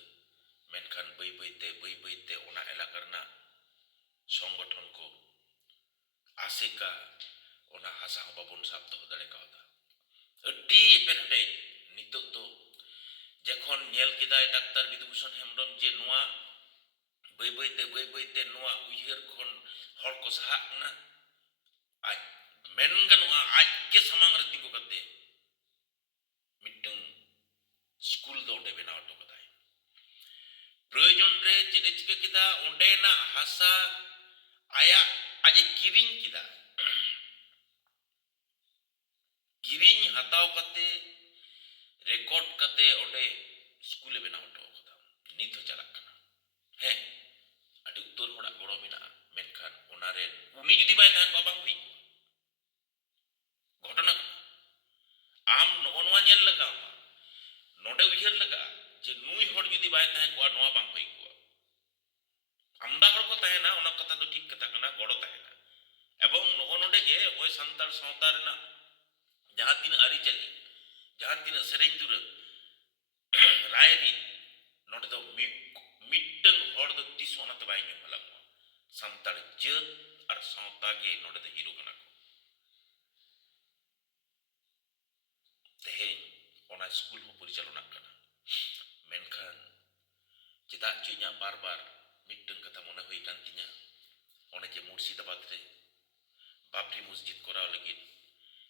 ᱢᱮᱱᱠᱷᱟᱱ ᱵᱟᱹᱭ ᱵᱟᱹᱭᱛᱮ ᱚᱱᱟ ᱮᱞᱟᱠᱟ ᱨᱮᱱᱟᱜ ᱥᱚᱝᱜᱚᱴᱷᱚᱱ ᱠᱚ ᱟᱥᱮᱠᱟ ᱚᱱᱟ ᱦᱟᱥᱟ ᱦᱚᱸ ᱵᱟᱵᱚᱱ ᱥᱟᱵ ᱫᱚᱦᱚ ᱫᱟᱲᱮ ᱠᱟᱣᱫᱟ᱾ ᱟᱹᱰᱤ ᱮᱯᱮᱨᱦᱮᱰᱮᱡ ᱱᱤᱛᱚᱜ ᱫᱚ ᱡᱚᱠᱷᱚᱱ ᱧᱮᱞ ᱠᱮᱫᱟᱭ ᱰᱟᱠᱛᱟᱨ ᱵᱤᱫᱩᱵᱷᱩᱥᱚᱱ ᱦᱮᱢᱵᱨᱚᱢ ᱡᱮ ᱱᱚᱣᱟ ᱵᱟᱹᱭ ᱵᱟᱹᱭᱛᱮ ᱱᱚᱣᱟ ᱩᱭᱦᱟᱹᱨ ᱠᱷᱚᱱ ᱦᱚᱲ ᱠᱚ ᱥᱟᱦᱟᱜ ᱠᱟᱱᱟ, ᱟᱡ ᱢᱮᱱ ᱜᱟᱱᱚᱜᱼᱟ ᱟᱡᱜᱮ ᱥᱟᱢᱟᱝ ᱨᱮ ᱛᱤᱸᱜᱩ ᱠᱟᱛᱮ ᱢᱤᱫᱴᱟᱝ ᱥᱠᱩᱞ ᱫᱚ ᱚᱸᱰᱮ ᱵᱮᱱᱟᱣ ᱦᱚᱴᱚ ᱠᱟᱫᱟᱭ᱾ ᱯᱨᱚᱭᱳᱡᱚᱱ ᱨᱮ ᱪᱮᱫ ᱮ ᱪᱤᱠᱟᱹ ᱠᱮᱫᱟ? ᱚᱸᱰᱮᱱᱟᱜ ᱦᱟᱥᱟ ᱟᱡ ᱮ ᱠᱤᱨᱤᱧ ᱠᱮᱫᱟ᱾ ᱠᱤᱨᱤᱧ ᱦᱟᱛᱟᱣ ᱠᱟᱛᱮ ᱨᱮᱠᱚর্ᱰ ᱠᱟᱛᱮ ᱚᱸᱰᱮ ᱥᱠᱩᱞᱮ ᱵᱮᱱᱟᱣ ᱦᱚᱴᱚ ᱠᱟᱫᱟ᱾ ᱱᱤᱛ ᱦᱚᱸ ᱪᱟᱞᱟᱜ ᱠᱟᱱᱟ᱾ ᱦᱮᱸ, ᱟᱹᱰᱤ ᱩᱛᱟᱹᱨ ᱦᱚᱲᱟᱜ ᱜᱚᱲᱚ ᱢᱮᱱᱟᱜᱼᱟ, ᱢᱮᱱᱠᱷᱟᱱ ᱚᱱᱟᱨᱮ ᱩᱱᱤ ᱡᱩᱫᱤ ᱵᱟᱭ ᱛᱟᱦᱮᱸ ᱠᱚᱜᱼᱟ ᱵᱟᱝ ᱦᱩᱭ ᱠᱚᱜᱼᱟ᱾ ᱜᱷᱚᱴᱚᱱᱟ ᱠᱟᱱᱟ᱾ ᱟᱢ ᱱᱚᱜᱼᱚ ᱱᱚᱣᱟ ᱧᱮᱞ ᱞᱟᱜᱟᱣ ᱟᱢᱟ, ᱱᱚᱰᱮ ᱩᱭᱦᱟᱹᱨ ᱞᱟᱜᱟᱜᱼᱟ ᱡᱮ ᱱᱩᱭ ᱦᱚᱲ ᱡᱩᱫᱤ ᱵᱟᱭ ᱛᱟᱦᱮᱸ ᱠᱚᱜᱼᱟ ᱱᱚᱣᱟ ᱵᱟᱝ ᱦᱩᱭ ᱠᱚᱜᱼᱟ᱾ ᱟᱢᱫᱟ ᱦᱚᱲ ᱠᱚ ᱛᱟᱦᱮᱱᱟ, ᱚᱱᱟ ᱠᱟᱛᱷᱟ ᱫᱚ ᱴᱷᱤᱠ ᱠᱟᱛᱷᱟ ᱠᱟᱱᱟ, ᱜᱚᱲᱚ ᱛᱟᱦᱮᱱᱟ᱾ ᱮᱵᱚᱝ ᱱᱚᱜᱼᱚ ᱱᱚᱰᱮ ᱜᱮ ᱳই ᱥᱟᱱᱛᱟᱲ ᱥᱟᱶᱛᱟ ᱨᱮᱱᱟᱜ ᱡᱟᱦᱟᱸ ᱛᱤᱱᱟᱹᱜ ᱟᱹᱨᱤᱪᱟᱹᱞᱤ, ᱡᱟᱦᱟᱸ ᱛᱤᱱᱟᱹᱜ ᱥᱮᱨᱮᱧ ᱫᱩᱨᱟᱹᱝ, ᱨᱟᱭᱨᱤᱛ, ᱱᱚᱰᱮ ᱫᱚ ᱢᱤᱫᱴᱟᱝ ᱦᱚᱲ ᱫᱚ ᱛᱤᱥ ᱦᱚᱸ ᱚᱱᱟᱛᱮ ᱵᱟᱭ ᱧᱩᱢ ᱦᱟᱞᱟᱝᱚᱜᱼᱟ᱾ ᱥᱟᱱᱛᱟᱲ ᱡᱟᱹᱛ ᱟᱨ ᱥᱟᱶᱛᱟ ᱜᱮ ᱱᱚᱰᱮ ᱫᱚ ᱦᱤᱨᱳ ᱠᱟᱱᱟ ᱠᱚ᱾ ᱛᱮᱦᱮᱧ ᱚᱱᱟ ᱥᱠᱩᱞ ᱦᱚᱸ ᱯᱚᱨᱤᱪᱟᱞᱚᱱᱟᱜ ᱠᱟᱱᱟ᱾ ᱢᱮᱱᱠᱷᱟᱱ ᱪᱮᱫᱟᱜ ᱪᱚ ᱤᱧᱟᱹᱜ ᱵᱟᱨ ᱢᱤᱫᱴᱟᱝ ᱠᱟᱛᱷᱟ ᱢᱚᱱᱮ ᱦᱩᱭ ᱠᱟᱱ ᱛᱤᱧᱟᱹ, ᱚᱱᱮ ᱡᱮ ᱢᱩᱨᱥᱤᱫᱟᱵᱟᱫᱽ ᱨᱮ ᱵᱟᱵᱨᱤ ᱢᱚᱥᱡᱤᱫ ᱠᱚᱨᱟᱣ ᱞᱟᱹᱜᱤᱫ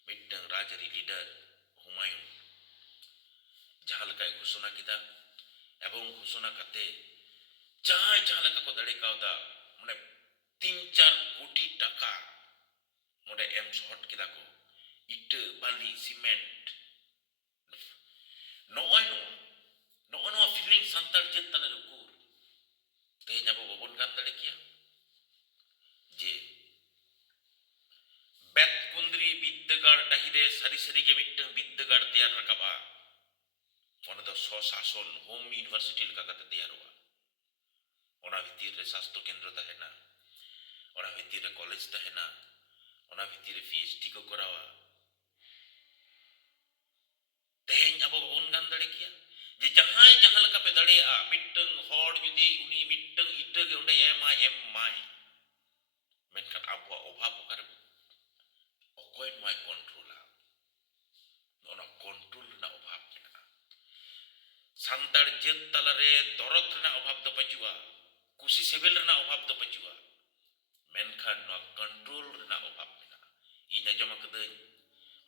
ᱢᱤᱫᱴᱟᱝ ᱨᱟᱡᱽᱟᱹᱨᱤ ᱞᱤᱰᱟᱨ ᱦᱩᱢᱟᱭᱩᱱ ᱡᱟᱦᱟᱸ ᱞᱮᱠᱟᱭ ᱜᱷᱳষণᱟ ᱠᱮᱫᱟ, ᱮᱵᱚᱝ ᱜᱷᱳষণᱟ ᱠᱟᱛᱮ ᱡᱟᱦᱟᱸ ᱞᱮᱠᱟ ᱠᱚ ᱫᱟᱲᱮ ᱠᱟᱣᱫᱟ, ᱢᱟᱱᱮ 3-4 কোটি টাকা ᱚᱸᱰে ᱮᱢ ᱥᱚᱦᱚᱫ ᱠᱮᱫᱟ ᱠᱚ, ᱤᱴᱟᱹ ᱵᱟᱞᱤ ᱥᱤᱢᱮন্ট। ᱱᱚᱜᱼᱚᱭ ᱱᱚᱣᱟ ᱯᱷᱤᱞᱤᱝ ᱥᱟᱱᱛᱟᱲ ᱡᱟᱹᱛ ᱛᱟᱞᱟᱨᱮ ᱩᱠᱩᱨ ᱛᱮᱦᱮᱧ ᱟᱵᱚ ᱵᱟᱵᱚᱱ ᱜᱟᱱ ᱫᱟᱲᱮ ᱠᱮᱭᱟ ᱡᱮ ᱵᱮᱛᱠᱩᱸᱫᱽᱨᱤ ᱵᱤᱫᱽᱫᱟᱹᱜᱟᱲ ᱰᱟᱹᱦᱤᱨᱮ ᱥᱟᱹᱨᱤᱜᱮ ᱢᱤᱫᱴᱟᱝ ᱵᱤᱫᱽᱫᱟᱹᱜᱟᱲ ᱛᱮᱭᱟᱨ ᱨᱟᱠᱟᱵᱼᱟ। ᱚᱱᱟ ᱫᱚ ᱥᱚᱥᱟᱥᱚᱱ ᱦᱳᱢ ᱤᱭᱩᱱᱤᱵᱷᱟᱨᱥᱤᱴᱤ ᱞᱮᱠᱟ ᱠᱟᱛᱮ ᱛᱮᱭᱟᱨᱚᱜᱼᱟ। ᱚᱱᱟ ᱵᱷᱤᱛᱤᱨ ᱨᱮ ᱥᱟᱥᱛᱷᱚ ᱠᱮᱱᱫᱨᱚ ᱛᱟᱦᱮᱱᱟ, ᱚᱱᱟ ᱵᱷᱤᱛᱤᱨ ᱨᱮ ᱠᱚᱞᱮᱡᱽ ᱛᱟᱦᱮᱱᱟ, ᱚᱱᱟ ᱵᱷᱤᱛᱤᱨ ᱨᱮ PhD ᱠᱚ ᱠᱚᱨᱟᱣᱟ। ᱛᱮᱦᱮᱧ ᱟᱵᱚ ᱵᱟᱵᱚᱱ ᱜᱟᱱ ᱫᱟᱲᱮ ᱠᱮᱭᱟ ᱡᱮ ᱡᱟᱦᱟᱸᱭ ᱡᱟᱦᱟᱸ ᱞᱮᱠᱟ ᱯᱮ ᱫᱟᱲᱮᱭᱟᱜᱼᱟ, ᱢᱤᱫᱴᱟᱝ ᱦᱚᱲ ᱡᱩᱫᱤ ᱩᱱᱤ ᱢᱤᱫᱴᱟᱝ ᱤᱴᱟᱹ ᱜᱮ ᱚᱸᱰᱮ ᱮᱢᱟᱭ, ᱢᱮᱱᱠᱷᱟᱱ ᱟᱵᱚᱣᱟᱜ ᱚᱵᱷᱟᱵᱽ ᱚᱠᱟᱨᱮ ᱚᱠᱚᱭ ᱱᱚᱣᱟᱭ ᱠᱚᱱᱴᱨᱳᱞᱟ? ᱚᱱᱟ ᱠᱚᱱᱴᱨᱳᱞ ᱨᱮᱱᱟᱜ ᱚᱵᱷᱟᱵᱽ ᱢᱮᱱᱟᱜᱼᱟ। ᱥᱟᱱᱛᱟᱲ ᱡᱟᱹᱛ ᱛᱟᱞᱟᱨᱮ ᱫᱚᱨᱚᱫ ᱨᱮᱱᱟᱜ ᱚᱵᱷᱟᱵᱽ ᱫᱚ ᱯᱟᱹᱪᱩᱜᱼᱟ, ᱠᱩᱥᱤ ᱥᱤᱵᱤᱞ ᱨᱮᱱᱟᱜ ᱚᱵᱷᱟᱵᱽ ᱫᱚ ᱯᱟᱹᱪᱩᱜᱼᱟ, ᱢᱮᱱᱠᱷᱟᱱ ᱱᱚᱣᱟ ᱠᱚᱱᱴᱨᱳᱞ ᱨᱮᱱᱟᱜ ᱚᱵᱷᱟᱵᱽ ᱢᱮᱱᱟᱜᱼᱟ। ᱤᱧ ᱟᱸᱡᱚᱢ ᱟᱠᱟᱫᱟᱹᱧ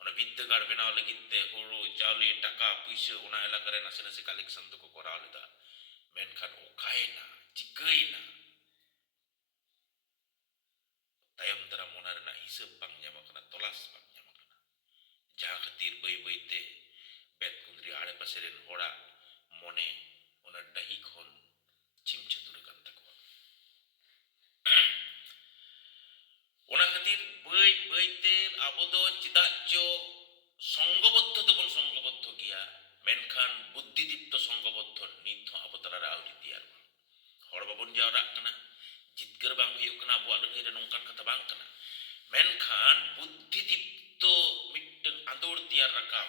ᱚᱱᱟ ᱵᱤᱫᱽᱫᱟᱹᱜᱟᱲ ᱵᱮᱱᱟᱣ ᱞᱟᱹᱜᱤᱫ ᱛᱮ ᱦᱩᱲᱩ ᱪᱟᱣᱞᱮ ᱴᱟᱠᱟ ᱯᱩᱭᱥᱟᱹ ᱚᱱᱟ ᱮᱞᱟᱠᱟ ᱨᱮ ᱱᱟᱥᱮ ᱠᱟᱞᱮᱠᱥᱚᱱ ᱫᱚᱠᱚ ᱠᱚᱨᱟᱣ ᱞᱮᱫᱟ, ᱢᱮᱱᱠᱷᱟᱱ ᱚᱠᱟᱭᱮᱱᱟ, ᱪᱤᱠᱟᱹᱭᱮᱱᱟ? ᱛᱟᱭᱚᱢ ᱫᱟᱨᱟᱢ ᱚᱱᱟ ᱨᱮᱱᱟᱜ ᱦᱤᱥᱟᱹᱵ ᱵᱟᱝ ᱧᱟᱢ ᱟᱠᱟᱱᱟ, ᱛᱚᱞᱟᱥ ᱵᱟᱝ ᱧᱟᱢ ᱟᱠᱟᱱᱟ। ᱡᱟᱦᱟᱸ ᱠᱷᱟᱹᱛᱤᱨ ᱵᱟᱹᱭᱛᱮ ᱵᱮᱛᱠᱩᱸᱫᱽᱨᱤ ᱟᱲᱮᱯᱟᱥᱮ ᱨᱮᱱ ᱦᱚᱲᱟᱜ ᱢᱚᱱᱮ ᱚᱱᱟ ᱰᱟᱹᱦᱤ ᱠᱷᱚᱱ ᱪᱷᱤᱢ ᱪᱷᱟᱹᱛᱩᱨ ᱟᱠᱟᱱ ᱛᱟᱠᱚᱣᱟ। ᱚᱱᱟ ᱠᱷᱟᱹᱛᱤᱨ ᱵᱟᱹᱭᱛᱮ ᱟᱵᱚ ᱫᱚ ᱪᱮᱫᱟᱜ ᱪᱚ ᱥᱚᱝᱜᱚᱵᱚদ্ধ ᱫᱚᱵᱚᱱ ᱥᱚᱝᱜᱚᱵᱚদ্ধ ᱜᱮᱭᱟ, ᱢᱮᱱᱠᱷᱟᱱ ᱵᱩᱫᱽᱫᱷᱤᱫᱤᱯᱛᱚ ᱥᱚᱝᱜᱚᱵᱚদ্ধ ᱱᱤᱛ ᱦᱚᱸ ᱟᱵᱚ ᱛᱟᱞᱟᱨᱮ ᱟᱹᱣᱨᱤ ᱛᱮᱭᱟᱨᱚᱜᱼᱟ। ᱦᱚᱲ ᱵᱟᱵᱚᱱ ᱡᱟᱣᱨᱟᱜ ᱠᱟᱱᱟ, ᱡᱤᱛᱠᱟᱹᱨ ᱵᱟᱝ ᱦᱩᱭᱩᱜ ᱠᱟᱱᱟ ᱟᱵᱚᱣᱟᱜ ᱞᱟᱹᱲᱦᱟᱹᱭ ᱨᱮ, ᱱᱚᱝᱠᱟᱱ ᱠᱟᱛᱷᱟ ᱵᱟᱝ ᱠᱟᱱᱟ, ᱢᱮᱱᱠᱷᱟᱱ ᱵᱩᱫᱽᱫᱷᱤᱫᱤᱯᱛᱚ ᱢᱤᱫᱴᱟᱝ ᱟᱸᱫᱳᱲ ᱛᱮᱭᱟᱨ ᱨᱟᱠᱟᱵ,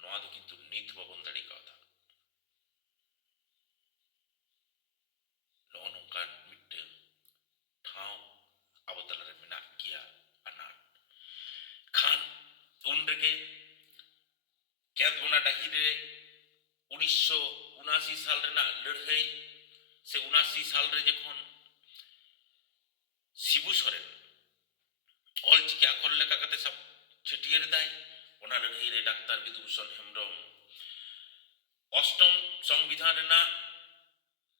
ᱱᱚᱣᱟ ᱫᱚ ᱠᱤᱱᱛᱩ ᱱᱤᱛ ᱵᱟᱵᱚᱱ ᱫᱟᱲᱮ ᱠᱟᱣᱫᱟ। ᱱᱚᱜᱼᱚ ᱱᱚᱝᱠᱟᱱ ᱢᱤᱫᱴᱟᱝ ᱴᱷᱟᱶ ᱟᱵᱚ ᱛᱟᱞᱟᱨᱮ ᱢᱮᱱᱟᱜ ᱜᱮᱭᱟ ᱟᱱᱟᱴ। ᱠᱷᱟᱱ ᱩᱱ ᱨᱮᱜᱮ ᱠᱮᱸᱫᱵᱚᱱᱟ ᱰᱟᱹᱦᱤᱨᱮ 1979 সাল ᱨᱮᱱᱟᱜ ᱞᱟᱹᱲᱦᱟᱹᱭ ᱥᱮ 79 সাল ᱨᱮ ᱡᱚᱠᱷᱚᱱ ᱥᱤᱵᱩ ᱥᱚᱨᱮᱱ ᱚᱞᱪᱤᱠᱤ ᱟᱠᱷᱚᱨ ᱞᱮᱠᱟ ᱠᱟᱛᱮ ᱥᱟᱵ ᱪᱷᱟᱹᱴᱭᱟᱹᱨ ᱮᱫᱟᱭ, ᱚᱱᱟ ᱞᱟᱹᱲᱦᱟᱹᱭ ᱨᱮ ᱰᱟᱠᱛᱟᱨ ᱵᱤᱫᱩᱵᱷᱩᱥᱚᱱ ᱦᱮᱢᱵᱨᱚᱢ ᱚᱥᱴᱚᱢ ᱥᱚᱝᱵᱤᱫᱷᱟᱱ ᱨᱮᱱᱟᱜ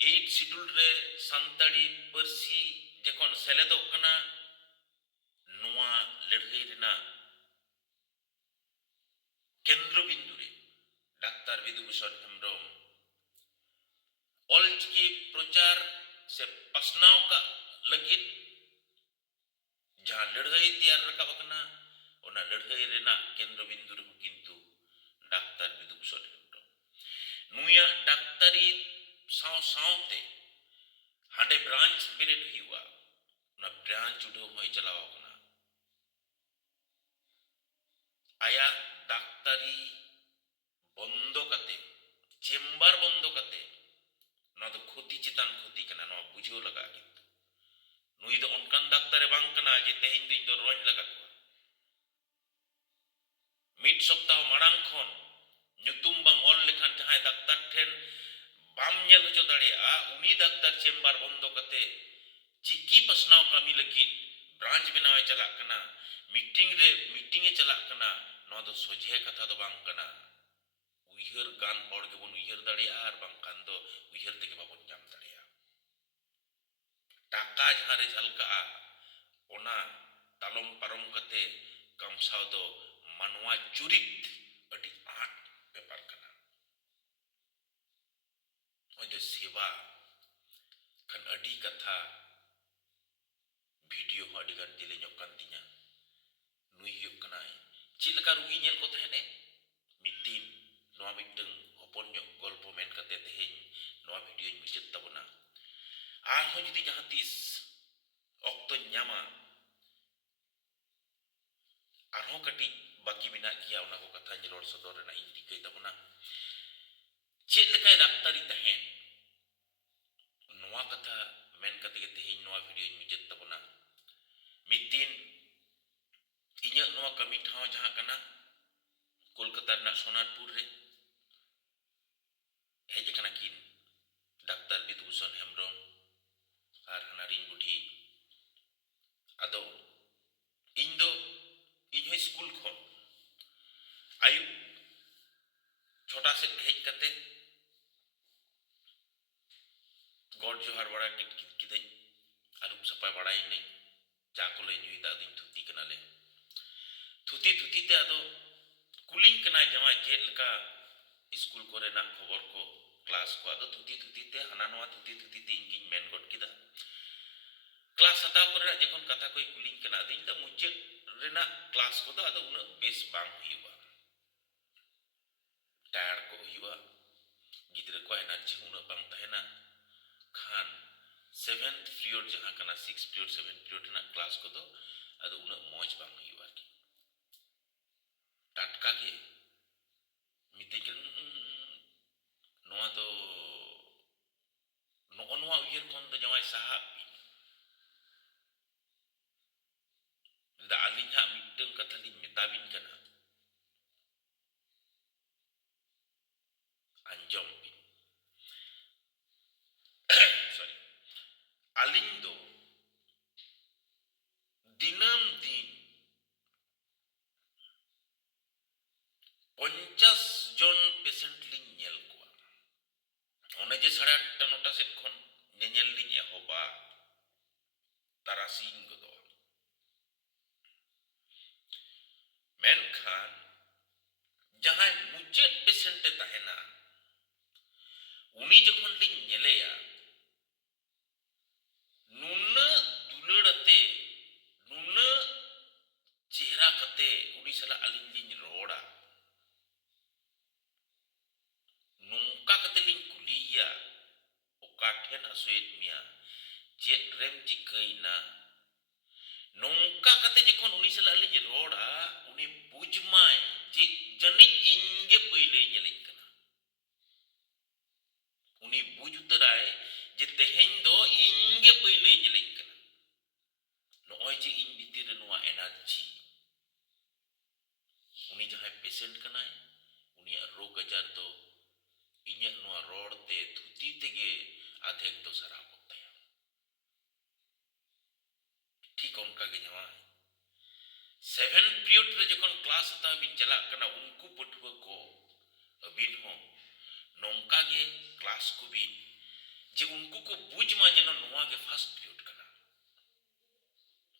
8 শিডিউল ᱨᱮ ᱥᱟᱱᱛᱟᱲᱤ ᱯᱟᱹᱨᱥᱤ ᱡᱚᱠᱷᱚᱱ ᱥᱮᱞᱮᱫᱚᱜ ᱠᱟᱱᱟ, ᱱᱚᱣᱟ ᱞᱟᱹᱲᱦᱟᱹᱭ ᱨᱮᱱᱟᱜ Bhushan Hembrong Olchiki Prochar se pasnaw ka lagit jahan ladhai tiar rakab akana ona ladhai rena kendra bindu rehu kintu Dr. Bidu Bhushan Hembrong nuya daktari saw-sawte hande branch bered hiwa na branch udah hoy chalaw akana aya daktari bondo kate chamber বন্ধ কাতে না তো ক্ষতি চিতান ক্ষতি কেনা না বুঝেও লাগা কিন্তু নুই তো অনকান ডাক্তারে বাং কেনা যে তেহেন দিন তো রোজ লাগা কোয়া মিড সপ্তাহ মাড়াং খন nyutum bang ol lekhan jahay daktar ten bam nyel hocho dareya uni daktar chamber বন্ধ kate chiki pasnaw kami lagit branch benaw chalak kana meeting e chalak kana no do sojhe katha do bang kana uihar gan hor gebon uihar dareya ar bang kan do uihar teke babon jam dareya taka jahare jhalkaa ona talom parom kate kamsaw do manwa curit adi aat bepar kana oje seva kan adi katha video adi gan jele nyok kan tinya nui hyuk kanai chilaka rugi nyel ko tehene mitin noa miteng hopon nyok golpo men kate teheng noa video michet tabona arho judi jahatis okto nyama arho kati baki bina kia ona ko katha jelor sodor na indi kai tabona chilaka daktari tehen noa katha men kate teheng noa video michet tabona mitin inya noa kami thaw jaha kana Kolkata na Sonatpur re hej kana kin Dr. Bidu Bhushan Hembrong ar hanarin budhi ado indo inho school khon ayu chota se hej kate god johar bada kidai arup sapai badai nei cha kole nyui da din thuti kana le thuti te ado kuling kena jama chet leka school kore na khobor ko class ko ado thuti te hana noa thuti te ingin men got kida class hata kore na jekon katha koi kuling kena din da mujhe rena class ko do ado una base bang hiwa tired ko hiwa gidre ko energy una bang tahena khan 7th period jaha kana 6th period 7th period na class ko do ado una moj bang hiwa ki tatka ge mitin noa do noa uyer kon do jamai sahab da alinya miteng katha li metabin kana anjom bin sorry alindo dinam din 50 জন patient লিং nyel koa one je 8:30 9টা set khon nyel ling ehoba tarasing godo menkhan jahan mujhet patient e tahena uni jokhon ling nyeleya nunna duladate nunna chehra kate uni sala aling ling roda nungka kate ling kuliya okathen asuet mia jet rem chikai na nungka kate jekon uni sala aling roda uni bujmai je janik inge pile nyeling kana uni bujuterai je tehen do inge pile nyeling kana noy je in bitir noa energy uni jahay patient kanai uni rog ajar do inya noa rod te thuti tege adhek do sarap taya ठीक onka ge jama 7 period re jokon class hata bin chalak kana unku pathwa ko abin ho nongka ge class ko bin je unku ko bujma jeno noa ge first period kana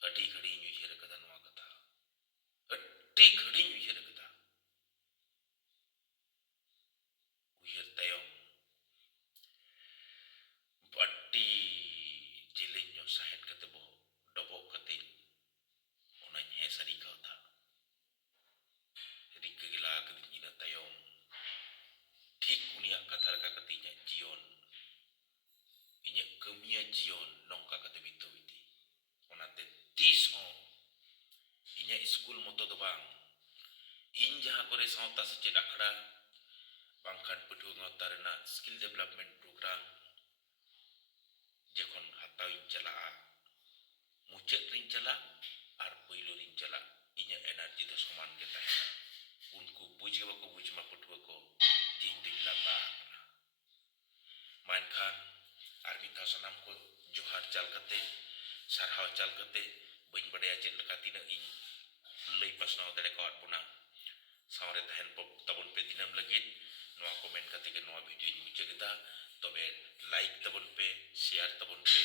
adi ghadi nyu jere kada noa kata adi ghadi nyu jere kada ᱠᱚᱨᱮ ᱥᱟᱶᱛᱟ ᱥᱮᱪᱮᱫ ᱟᱠᱷᱲᱟ ᱵᱟᱝᱠᱷᱟᱱ ᱯᱟᱹᱴᱷᱩᱣᱟᱹ ᱜᱟᱶᱛᱟ ᱨᱮᱱᱟᱜ skill development programme ᱡᱚᱠᱷᱚᱱ ᱦᱟᱛᱟᱣᱤᱧ ᱪᱟᱞᱟᱜᱼᱟ, ᱢᱩᱪᱟᱹᱫ ᱨᱤᱧ ᱪᱟᱞᱟᱜ ᱟᱨ ᱯᱳᱭᱞᱳ ᱨᱤᱧ ᱪᱟᱞᱟᱜ, ᱤᱧᱟᱹᱜ ᱮᱱᱟᱨᱡᱤ ᱫᱚ ᱥᱚᱢᱟᱱ ᱜᱮ ᱛᱟᱦᱮᱱᱟ᱾ ᱩᱱᱠᱩ ᱵᱩᱡᱽ ᱜᱮ ᱵᱟᱠᱚ ᱵᱩᱡᱽ ᱢᱟ ᱯᱟᱹᱴᱷᱩᱣᱟᱹ ᱠᱚ ᱡᱮ ᱤᱧ ᱫᱩᱧ ᱞᱟᱸᱜᱟ ᱟᱠᱟᱱᱟ᱾ ᱢᱮᱱᱠᱷᱟᱱ ᱟᱨ ᱢᱤᱫ ᱫᱷᱟᱣ ᱥᱟᱱᱟᱢ ᱠᱚ ᱡᱚᱦᱟᱨ ᱪᱟᱞ ᱠᱟᱛᱮ, ᱥᱟᱨᱦᱟᱣ ᱪᱟᱞ ᱠᱟᱛᱮ, ᱵᱟᱹᱧ ᱵᱟᱰᱟᱭᱟ ᱪᱮᱫ ᱞᱮᱠᱟ ᱛᱤᱱᱟᱹᱜ ᱤᱧ ᱞᱟᱹᱭ ᱯᱟᱥᱱᱟᱣ ᱫᱟᱲᱮ ᱠᱟᱣᱟᱫ ᱵᱚᱱᱟ᱾ ᱥᱟᱶᱨᱮ ᱛᱟᱦᱮᱱ ᱛᱟᱵᱚᱱ ᱯᱮ ᱫᱤᱱᱟᱹᱢ ᱞᱟᱹᱜᱤᱫ, ᱱᱚᱣᱟ ᱠᱚ ᱢᱮᱱ ᱠᱟᱛᱮ ᱜᱮ ᱱᱚᱣᱟ ᱵᱷᱤᱰᱤᱭᱳᱧ ᱢᱩᱪᱟᱹᱫ ᱮᱫᱟ᱾ ᱛᱚᱵᱮ ᱞᱟᱭᱤᱠ ᱛᱟᱵᱚᱱ ᱯᱮ, ᱥᱮᱭᱟᱨ ᱛᱟᱵᱚᱱ ᱯᱮ,